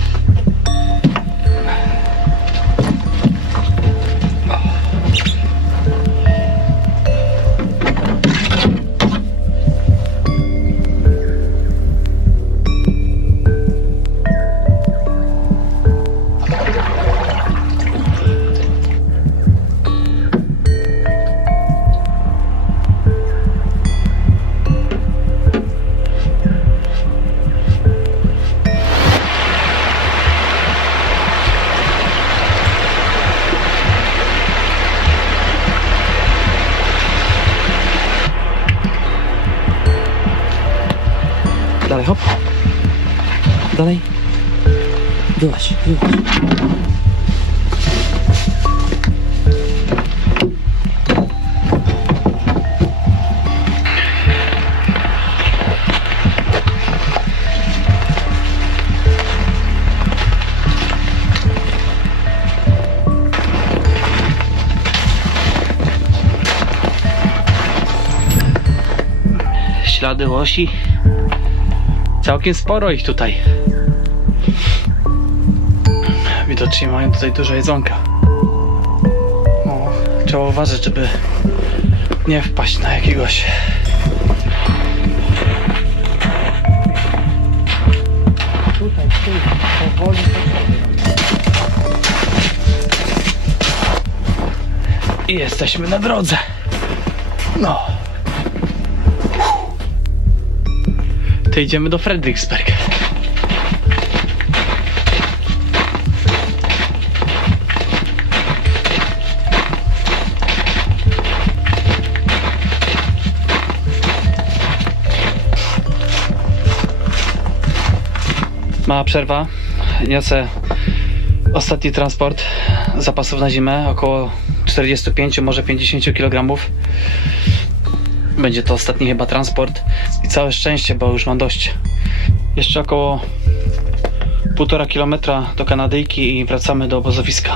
Dalej, hop. Dalej. Wyłaź, wyłaź. Ślady łosi. Całkiem sporo ich tutaj. Widocznie mają tutaj dużo jedzonka. Trzeba uważać, żeby nie wpaść na jakiegoś. Tutaj, powoli. I jesteśmy na drodze. No. To idziemy do Frederiksberg. Mała przerwa. Niosę ostatni transport zapasów na zimę, około 45, może 50 kg. Będzie to ostatni chyba transport i całe szczęście, bo już mam dość. Jeszcze około 1,5 km do Kanadyjki i wracamy do obozowiska.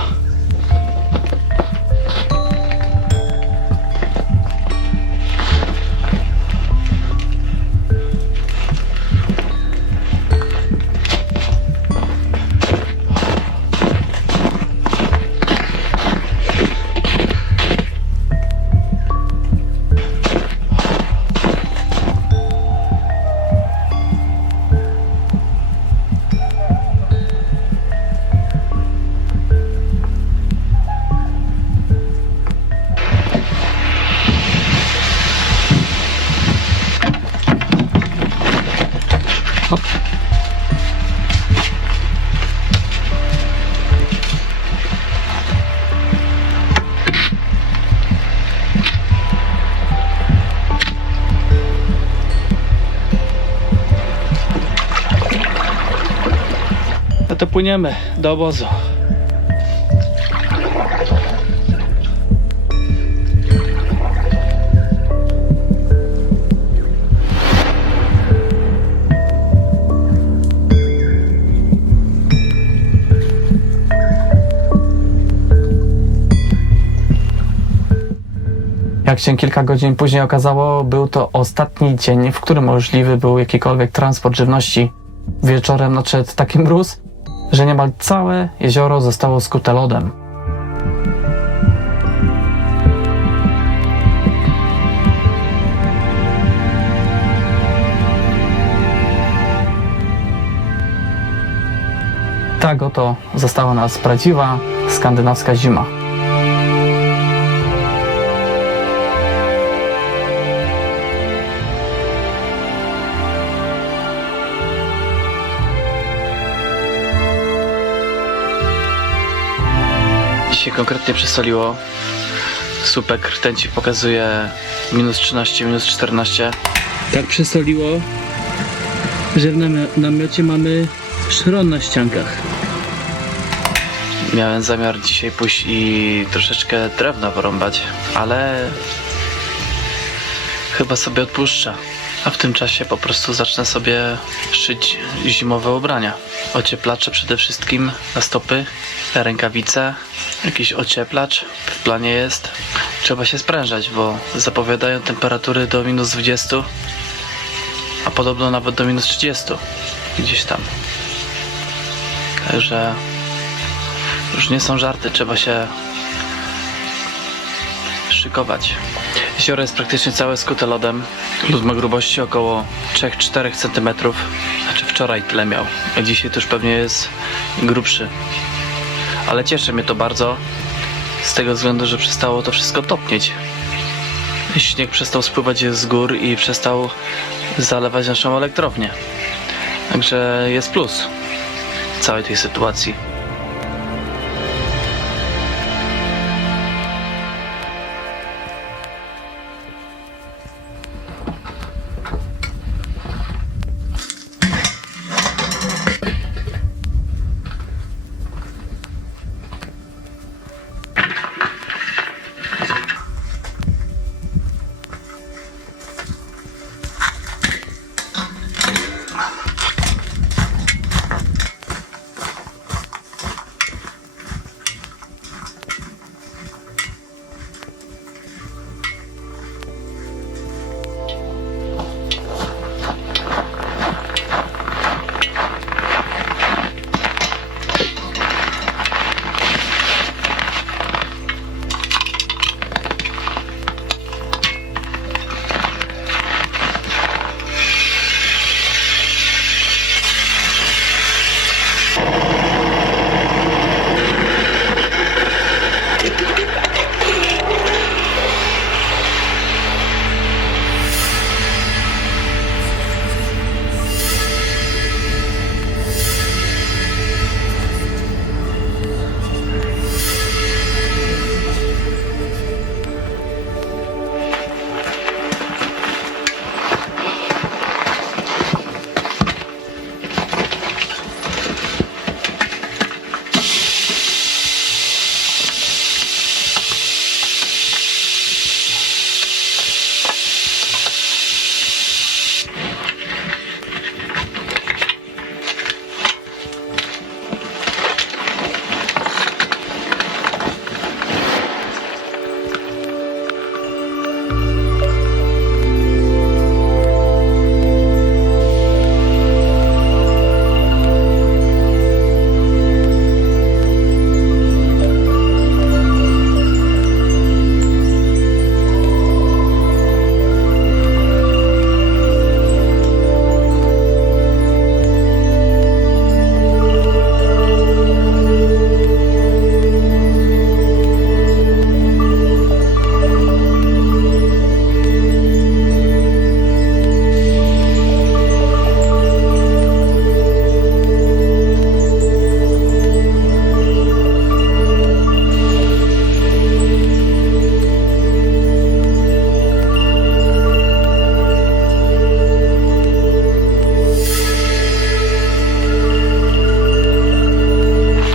No to płyniemy do obozu. Jak się kilka godzin później okazało, był to ostatni dzień, w którym możliwy był jakikolwiek transport żywności. Wieczorem nadszedł taki mróz, że niemal całe jezioro zostało skute lodem. Tak oto zastała nas prawdziwa skandynawska zima. Dzisiaj konkretnie przesoliło. Słupek rtęci pokazuje minus 13, minus 14. Tak przesoliło, że w namiocie mamy szron na ściankach. Miałem zamiar dzisiaj pójść i troszeczkę drewna porąbać, ale chyba sobie odpuszczę. A w tym czasie po prostu zacznę sobie szyć zimowe ubrania. Ocieplacze przede wszystkim na stopy, rękawice, jakiś ocieplacz w planie jest. Trzeba się sprężać, bo zapowiadają temperatury do minus 20, a podobno nawet do minus 30 gdzieś tam. Także już nie są żarty, trzeba się szykować. Jezioro jest praktycznie całe skute lodem. Lód ma grubości około 3-4 cm. Znaczy wczoraj tyle miał, a dzisiaj to już pewnie jest grubszy. Ale cieszy mnie to bardzo, z tego względu, że przestało to wszystko topnieć. Śnieg przestał spływać z gór i przestał zalewać naszą elektrownię. Także jest plus w całej tej sytuacji.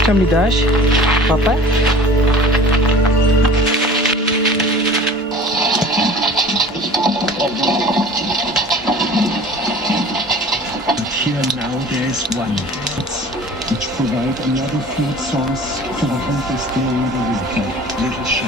Co mi dasz? Papę? Here now there is one which provide another food source for the hunters during the winter. Little show.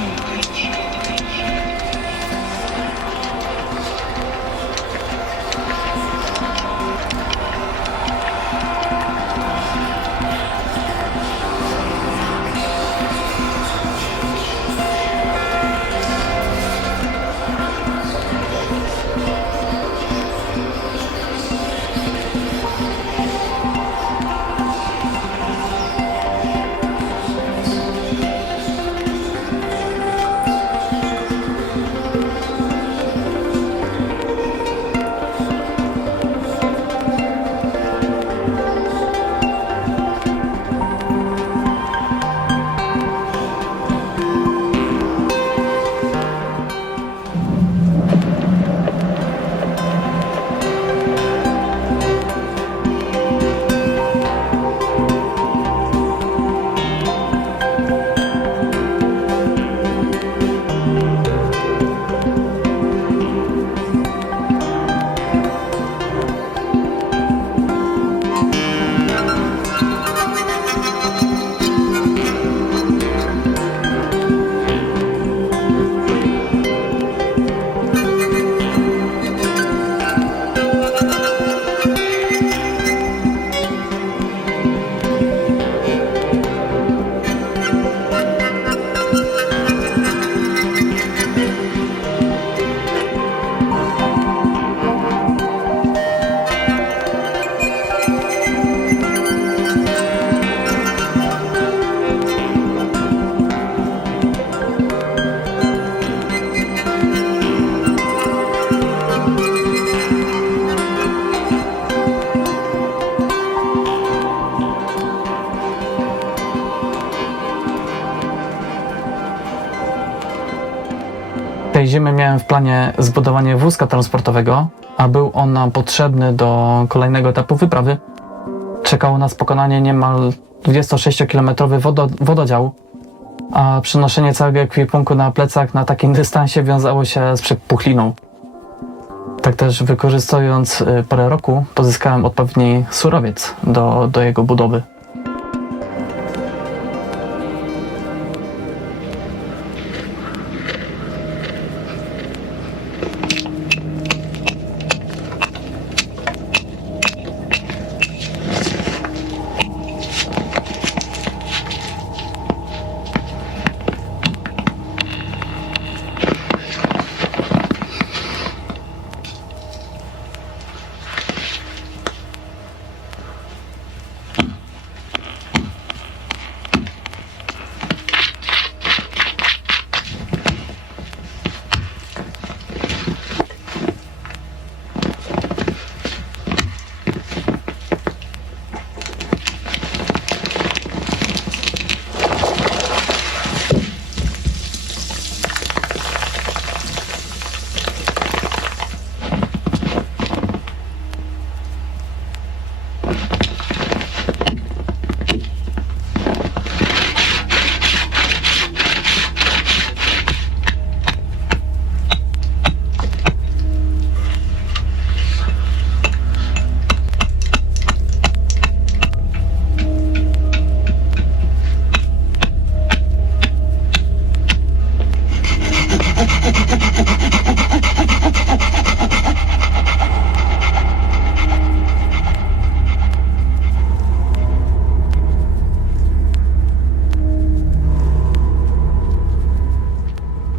Tej zimy miałem w planie zbudowanie wózka transportowego, a był on nam potrzebny do kolejnego etapu wyprawy. Czekało nas pokonanie niemal 26-kilometrowy wododział, a przenoszenie całego ekwipunku na plecach na takim dystansie wiązało się z przepuchliną. Tak też wykorzystując porę roku, pozyskałem odpowiedni surowiec do jego budowy.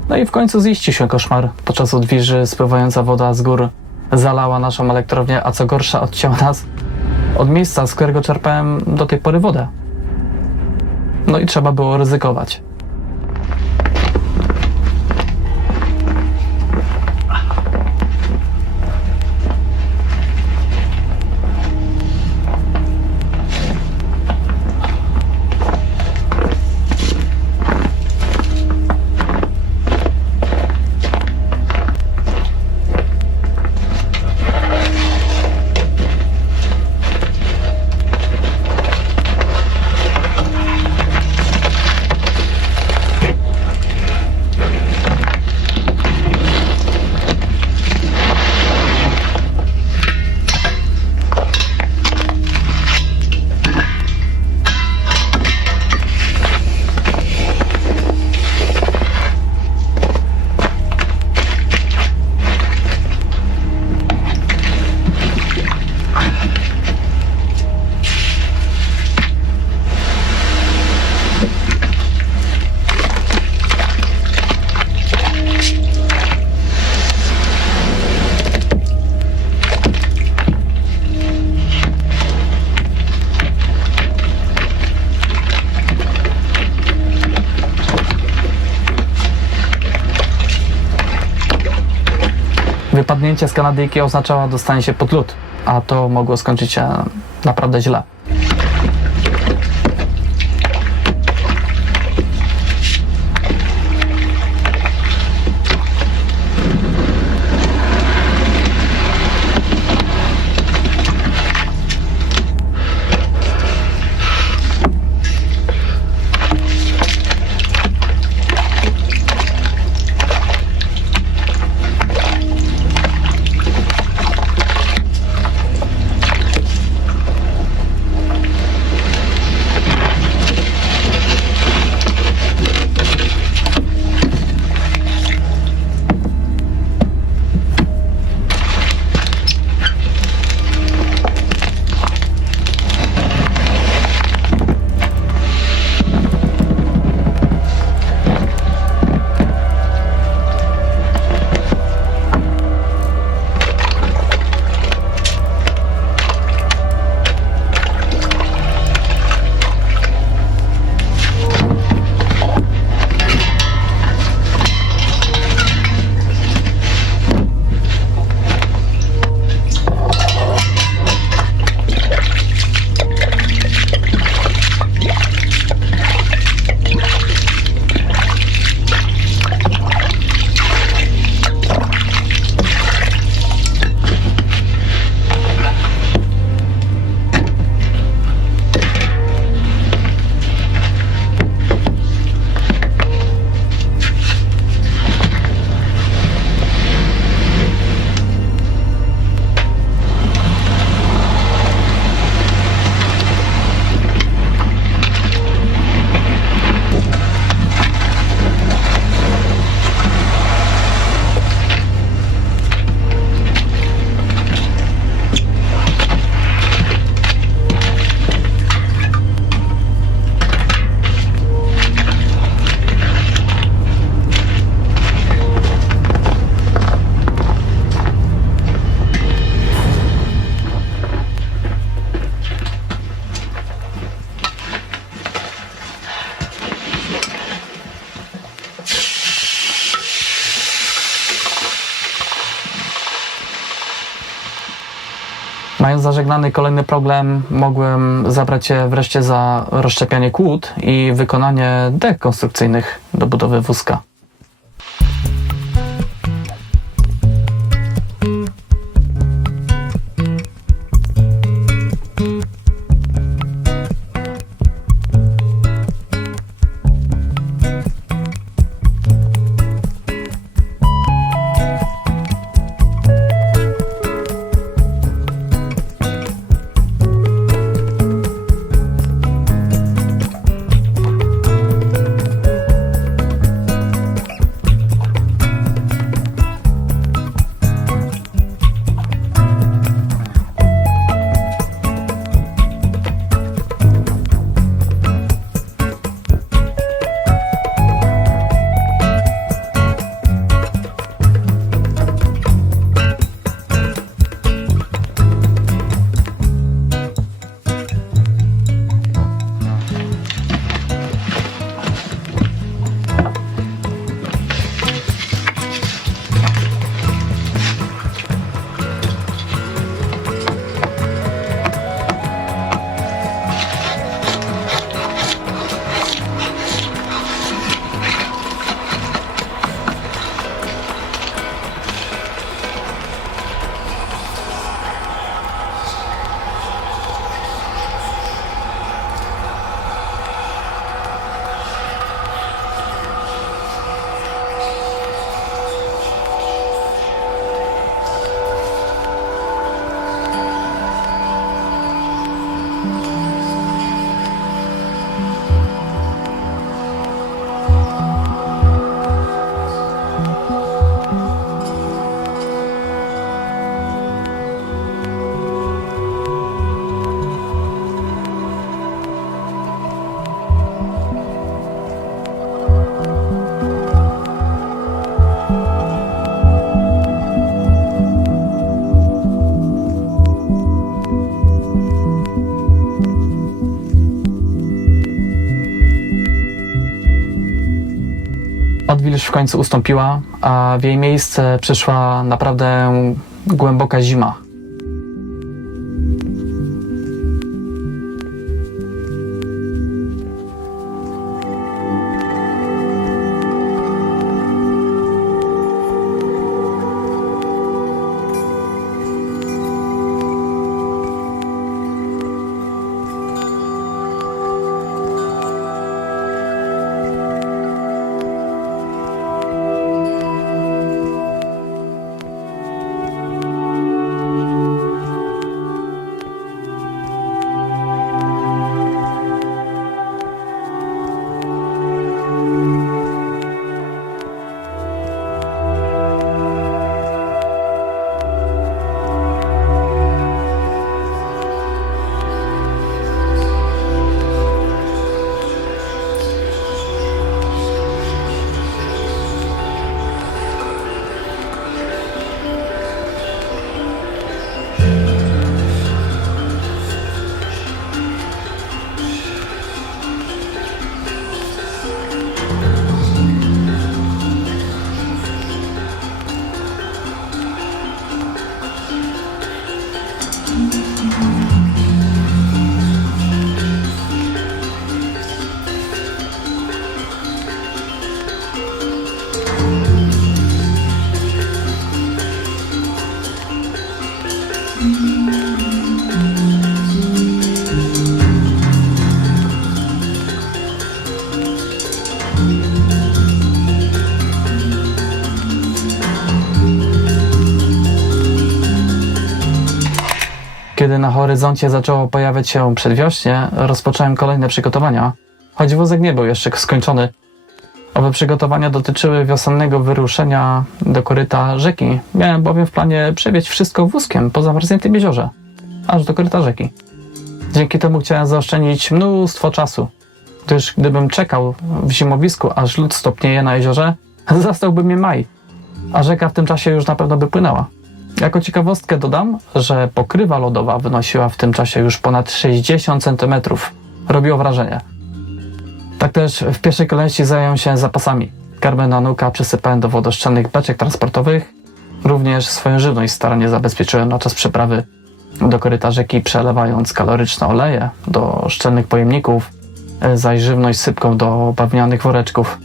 No i w końcu ziścił się koszmar. Podczas odwiży spływająca woda z gór zalała naszą elektrownię, a co gorsza odcięła nas od miejsca, z którego czerpałem do tej pory wodę. No i trzeba było ryzykować. Wypadnięcie z Kanadyjki oznaczało dostanie się pod lód, a to mogło skończyć się naprawdę źle. Mając zażegnany kolejny problem, mogłem zabrać się wreszcie za rozszczepianie kłód i wykonanie dek konstrukcyjnych do budowy wózka. Odwilż w końcu ustąpiła, a w jej miejsce przyszła naprawdę głęboka zima. Kiedy na horyzoncie zaczęło pojawiać się przedwiośnie, rozpocząłem kolejne przygotowania, choć wózek nie był jeszcze skończony. Owe przygotowania dotyczyły wiosennego wyruszenia do koryta rzeki. Miałem bowiem w planie przewieźć wszystko wózkiem po zamarzniętym jeziorze, aż do koryta rzeki. Dzięki temu chciałem zaoszczędzić mnóstwo czasu, gdyż gdybym czekał w zimowisku, aż lód stopnieje na jeziorze, zastałby mnie maj, a rzeka w tym czasie już na pewno by płynęła. Jako ciekawostkę dodam, że pokrywa lodowa wynosiła w tym czasie już ponad 60 cm. Robiło wrażenie. Tak też w pierwszej kolejności zająłem się zapasami. Karmę na nuka przysypałem do wodoszczelnych beczek transportowych. Również swoją żywność starannie zabezpieczyłem na czas przeprawy. do koryta rzeki, przelewając kaloryczne oleje do szczelnych pojemników, zaś żywność sypką do bawełnianych woreczków.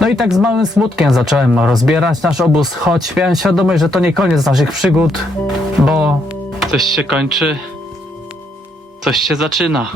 No i tak z małym smutkiem zacząłem rozbierać nasz obóz, choć miałem świadomość, że to nie koniec naszych przygód, bo Coś się kończy, coś się zaczyna.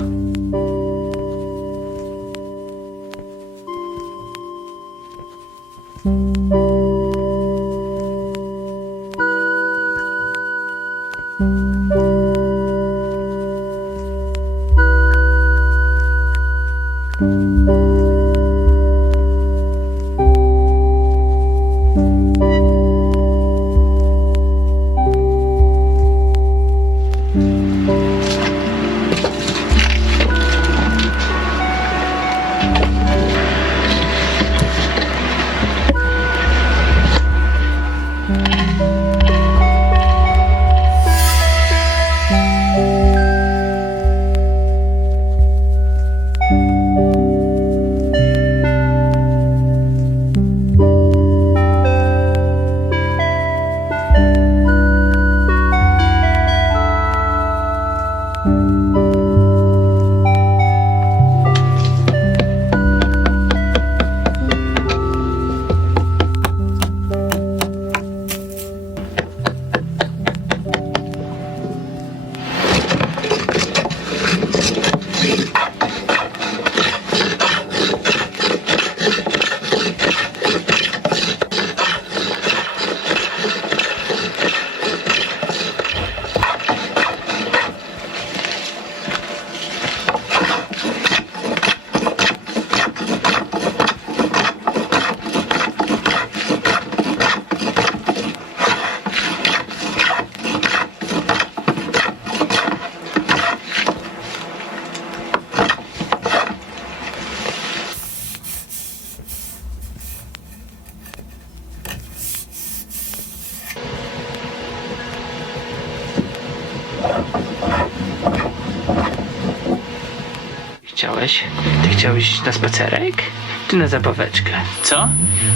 Chciałeś? Ty chciałeś iść na spacerek? Czy na zabaweczkę? Co?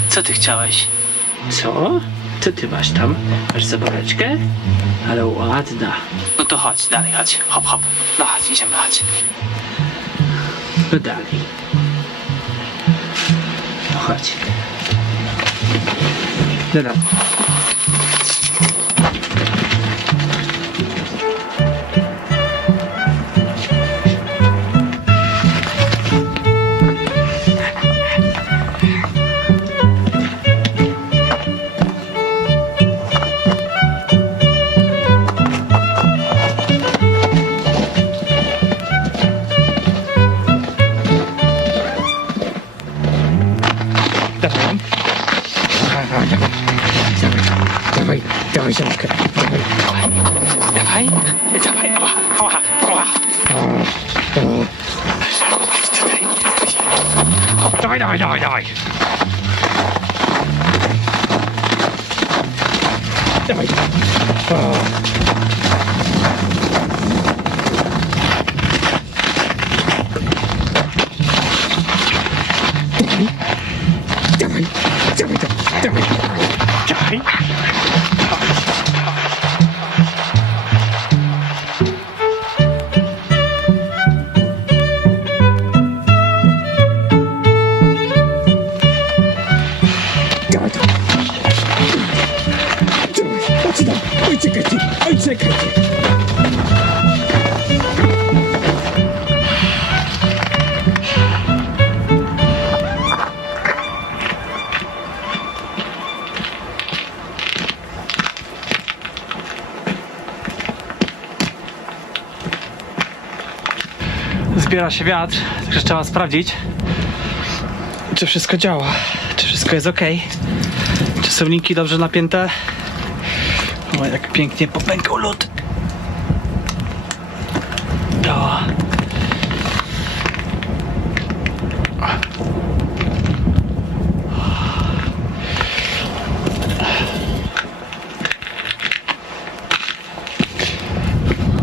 Co ty chciałeś? Co? Co ty masz tam? Masz zabaweczkę? Ale ładna. No to chodź, dalej, chodź. Hop, hop. No chodź, idziemy, chodź. No dalej. No chodź. No dalej. Dawaj, ziomkę, dawaj. Dawaj, dawaj, ała, ała, ała. Dawaj, dawaj, dawaj, dawaj. Dawaj. Dawaj, dawaj, dawaj. Dawaj. Oj, czekajcie, oj, czekajcie. zbiera się wiatr, także trzeba sprawdzić, czy wszystko działa, czy wszystko jest ok, czy są linki dobrze napięte. O, jak pięknie popękał lód. O.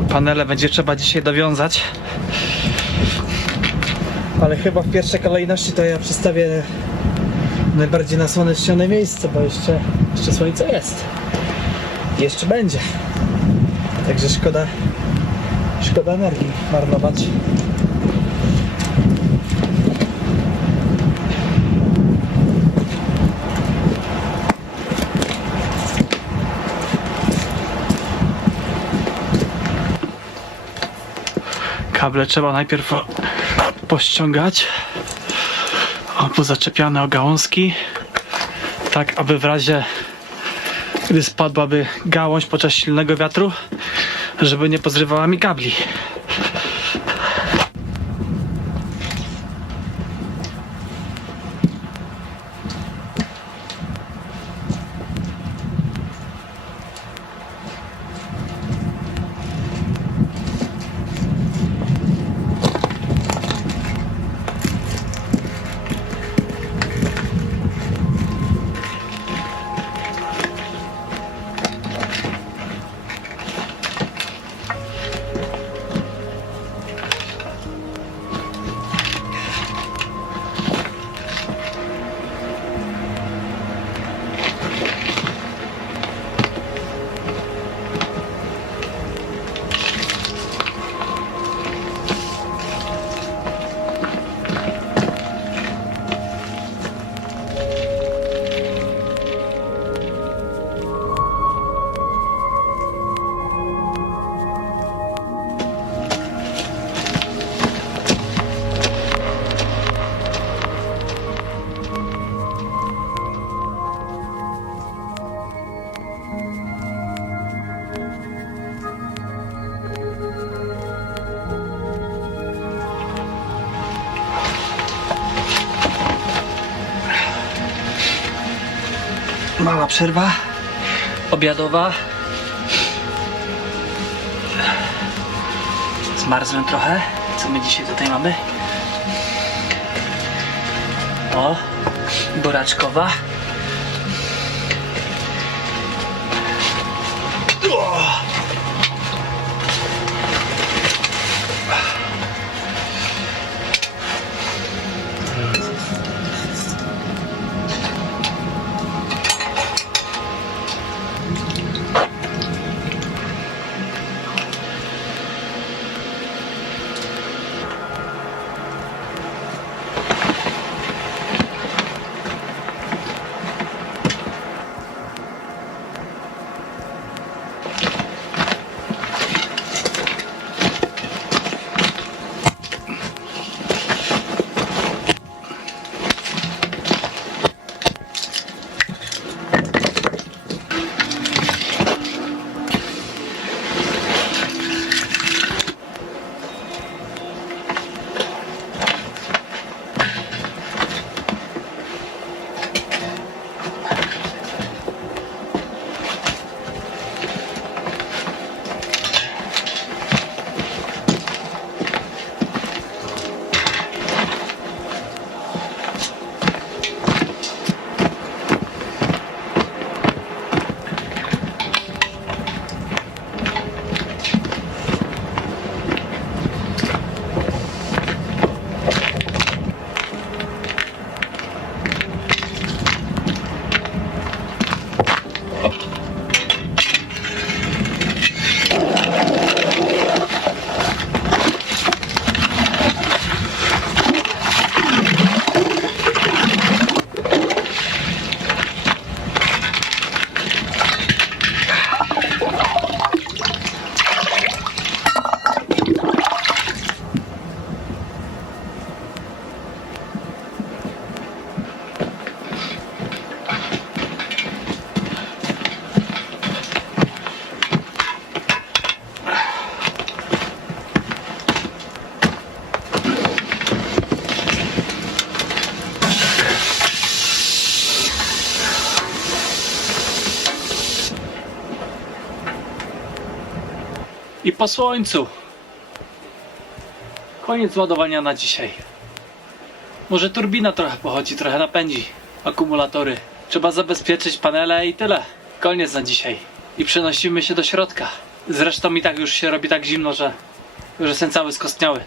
Panele będzie trzeba dzisiaj dowiązać, ale chyba w pierwszej kolejności to ja przedstawię najbardziej nasłonecznione miejsce, bo jeszcze słońce jest. Jeszcze będzie. Także szkoda energii marnować. Kable trzeba najpierw pościągać, pozaczepiane o gałązki, tak aby w razie gdy spadłaby gałąź podczas silnego wiatru, żeby nie pozrywała mi kabli. Mała przerwa obiadowa. Zmarzłem trochę. Co my dzisiaj tutaj mamy? O, buraczkowa. I po słońcu. Koniec ładowania na dzisiaj. Może turbina trochę pochodzi, trochę napędzi. Akumulatory. Trzeba zabezpieczyć panele i tyle. Koniec na dzisiaj. I przenosimy się do środka. Zresztą i tak już się robi tak zimno, że jestem cały skostniały.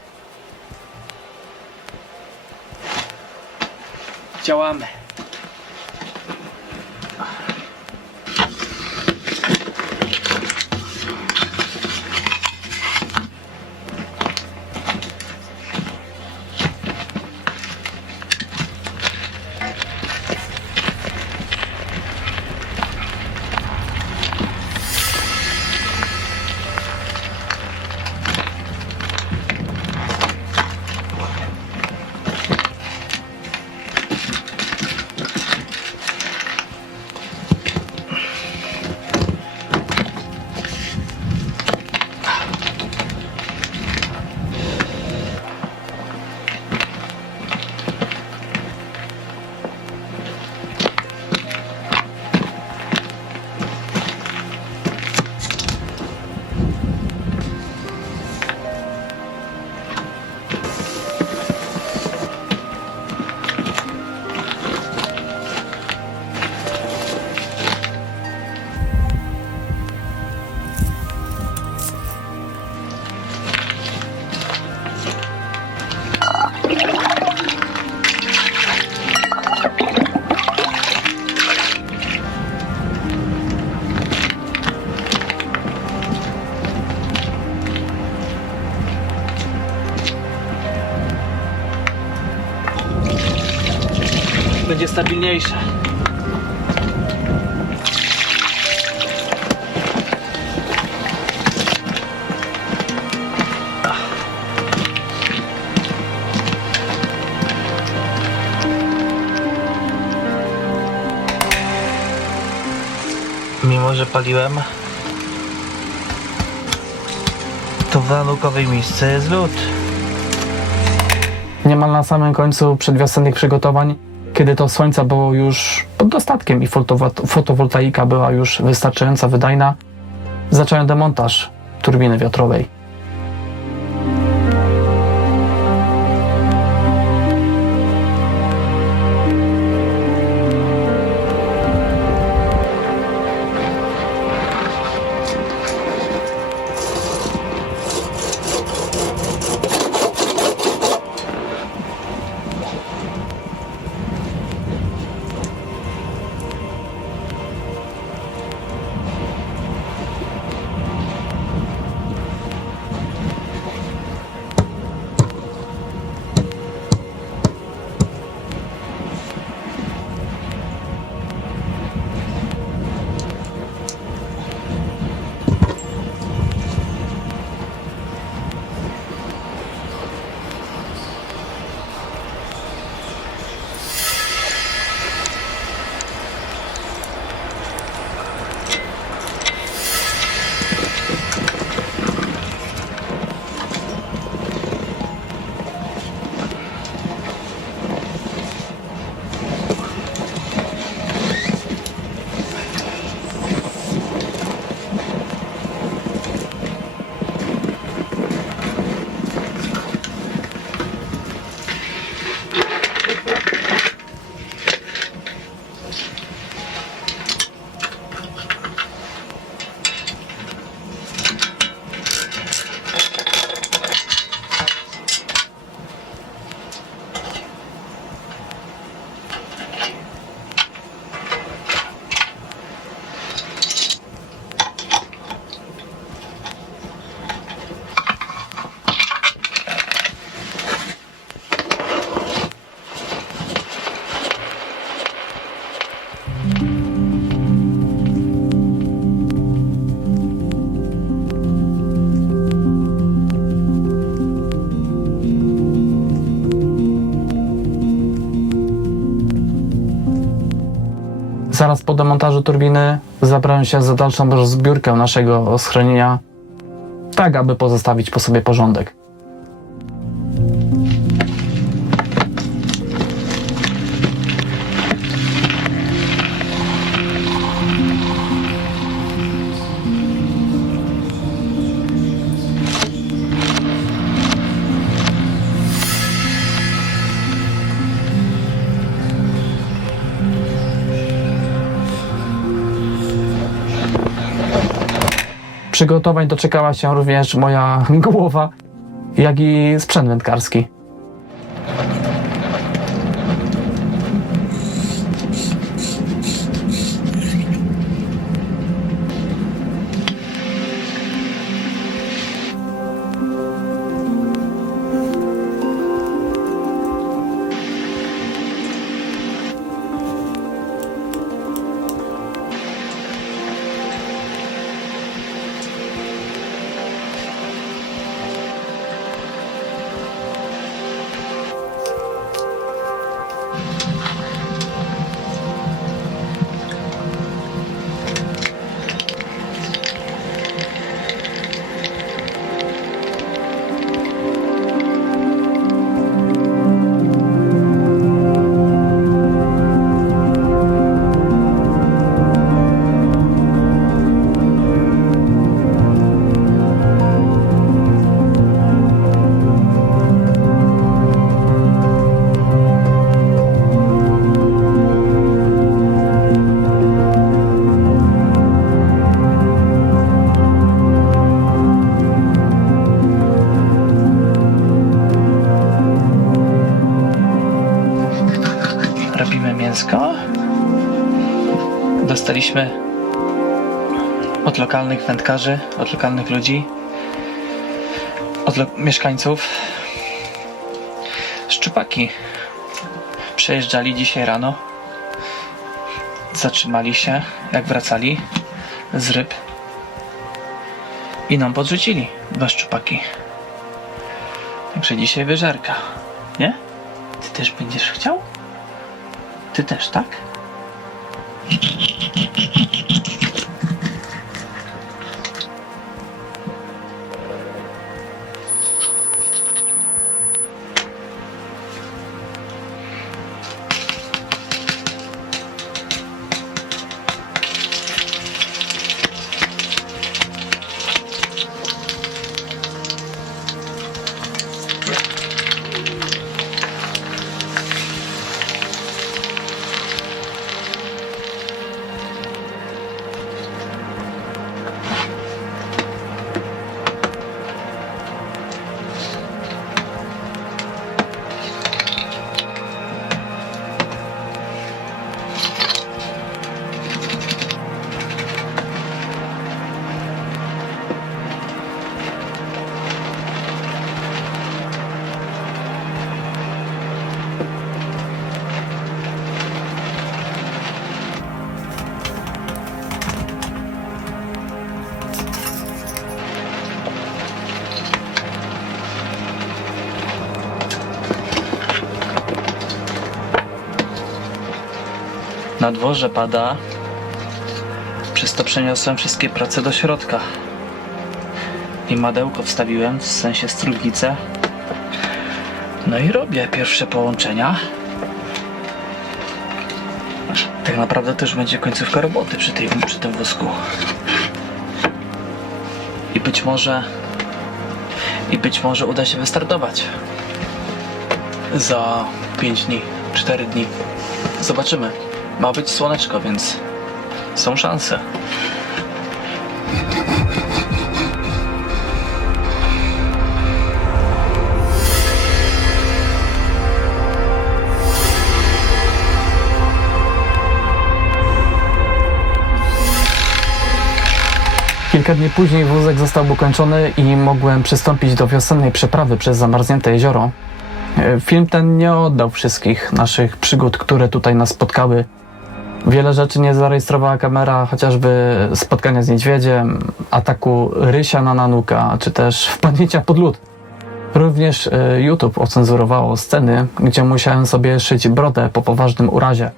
Działamy. Będzie stabilniejsze. Mimo że paliłem, to w walukowej misce jest lód. Niemal na samym końcu przedwiosennych przygotowań, kiedy to słońca było już pod dostatkiem i fotowoltaika była już wystarczająco wydajna, zacząłem demontaż turbiny wiatrowej. Zaraz po demontażu turbiny zabrałem się za dalszą rozbiórkę naszego schronienia, tak aby pozostawić po sobie porządek. Przygotowań doczekała się również moja głowa, jak i sprzęt wędkarski. Robimy mięsko. Dostaliśmy od lokalnych wędkarzy, od lokalnych ludzi, od mieszkańców szczupaki. Przejeżdżali dzisiaj rano. Zatrzymali się, jak wracali z ryb i nam podrzucili 2 szczupaki. Także dzisiaj wyżerka, nie? Ty też będziesz chciał? Ty też, tak? Na dworze pada, przez to przeniosłem wszystkie prace do środka i madełko wstawiłem, w sensie struglicę. No i robię pierwsze połączenia. Tak naprawdę to już będzie końcówka roboty przy tym wózku. I być może uda się wystartować za 5 dni, 4 dni. Zobaczymy. Ma być słoneczko, więc są szanse. Kilka dni później wózek został ukończony i mogłem przystąpić do wiosennej przeprawy przez zamarznięte jezioro. Film ten nie oddał wszystkich naszych przygód, które tutaj nas spotkały. Wiele rzeczy nie zarejestrowała kamera, chociażby spotkania z niedźwiedziem, ataku rysia na nanuka, czy też wpadnięcia pod lód. Również YouTube ocenzurowało sceny, gdzie musiałem sobie szyć brodę po poważnym urazie.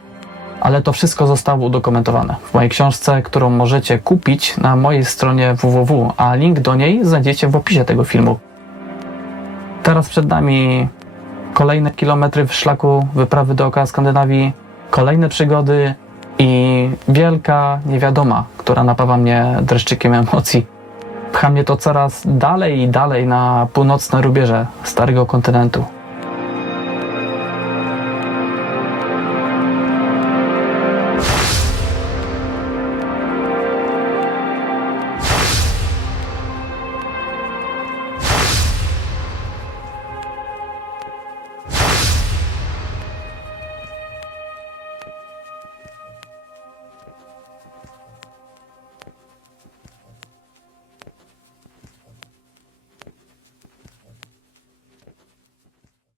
Ale to wszystko zostało udokumentowane w mojej książce, którą możecie kupić na mojej stronie www, a link do niej znajdziecie w opisie tego filmu. Teraz przed nami kolejne kilometry w szlaku wyprawy dookoła Skandynawii, kolejne przygody i wielka niewiadoma, która napawa mnie dreszczykiem emocji. Pcha mnie to coraz dalej i dalej na północne rubieże Starego Kontynentu.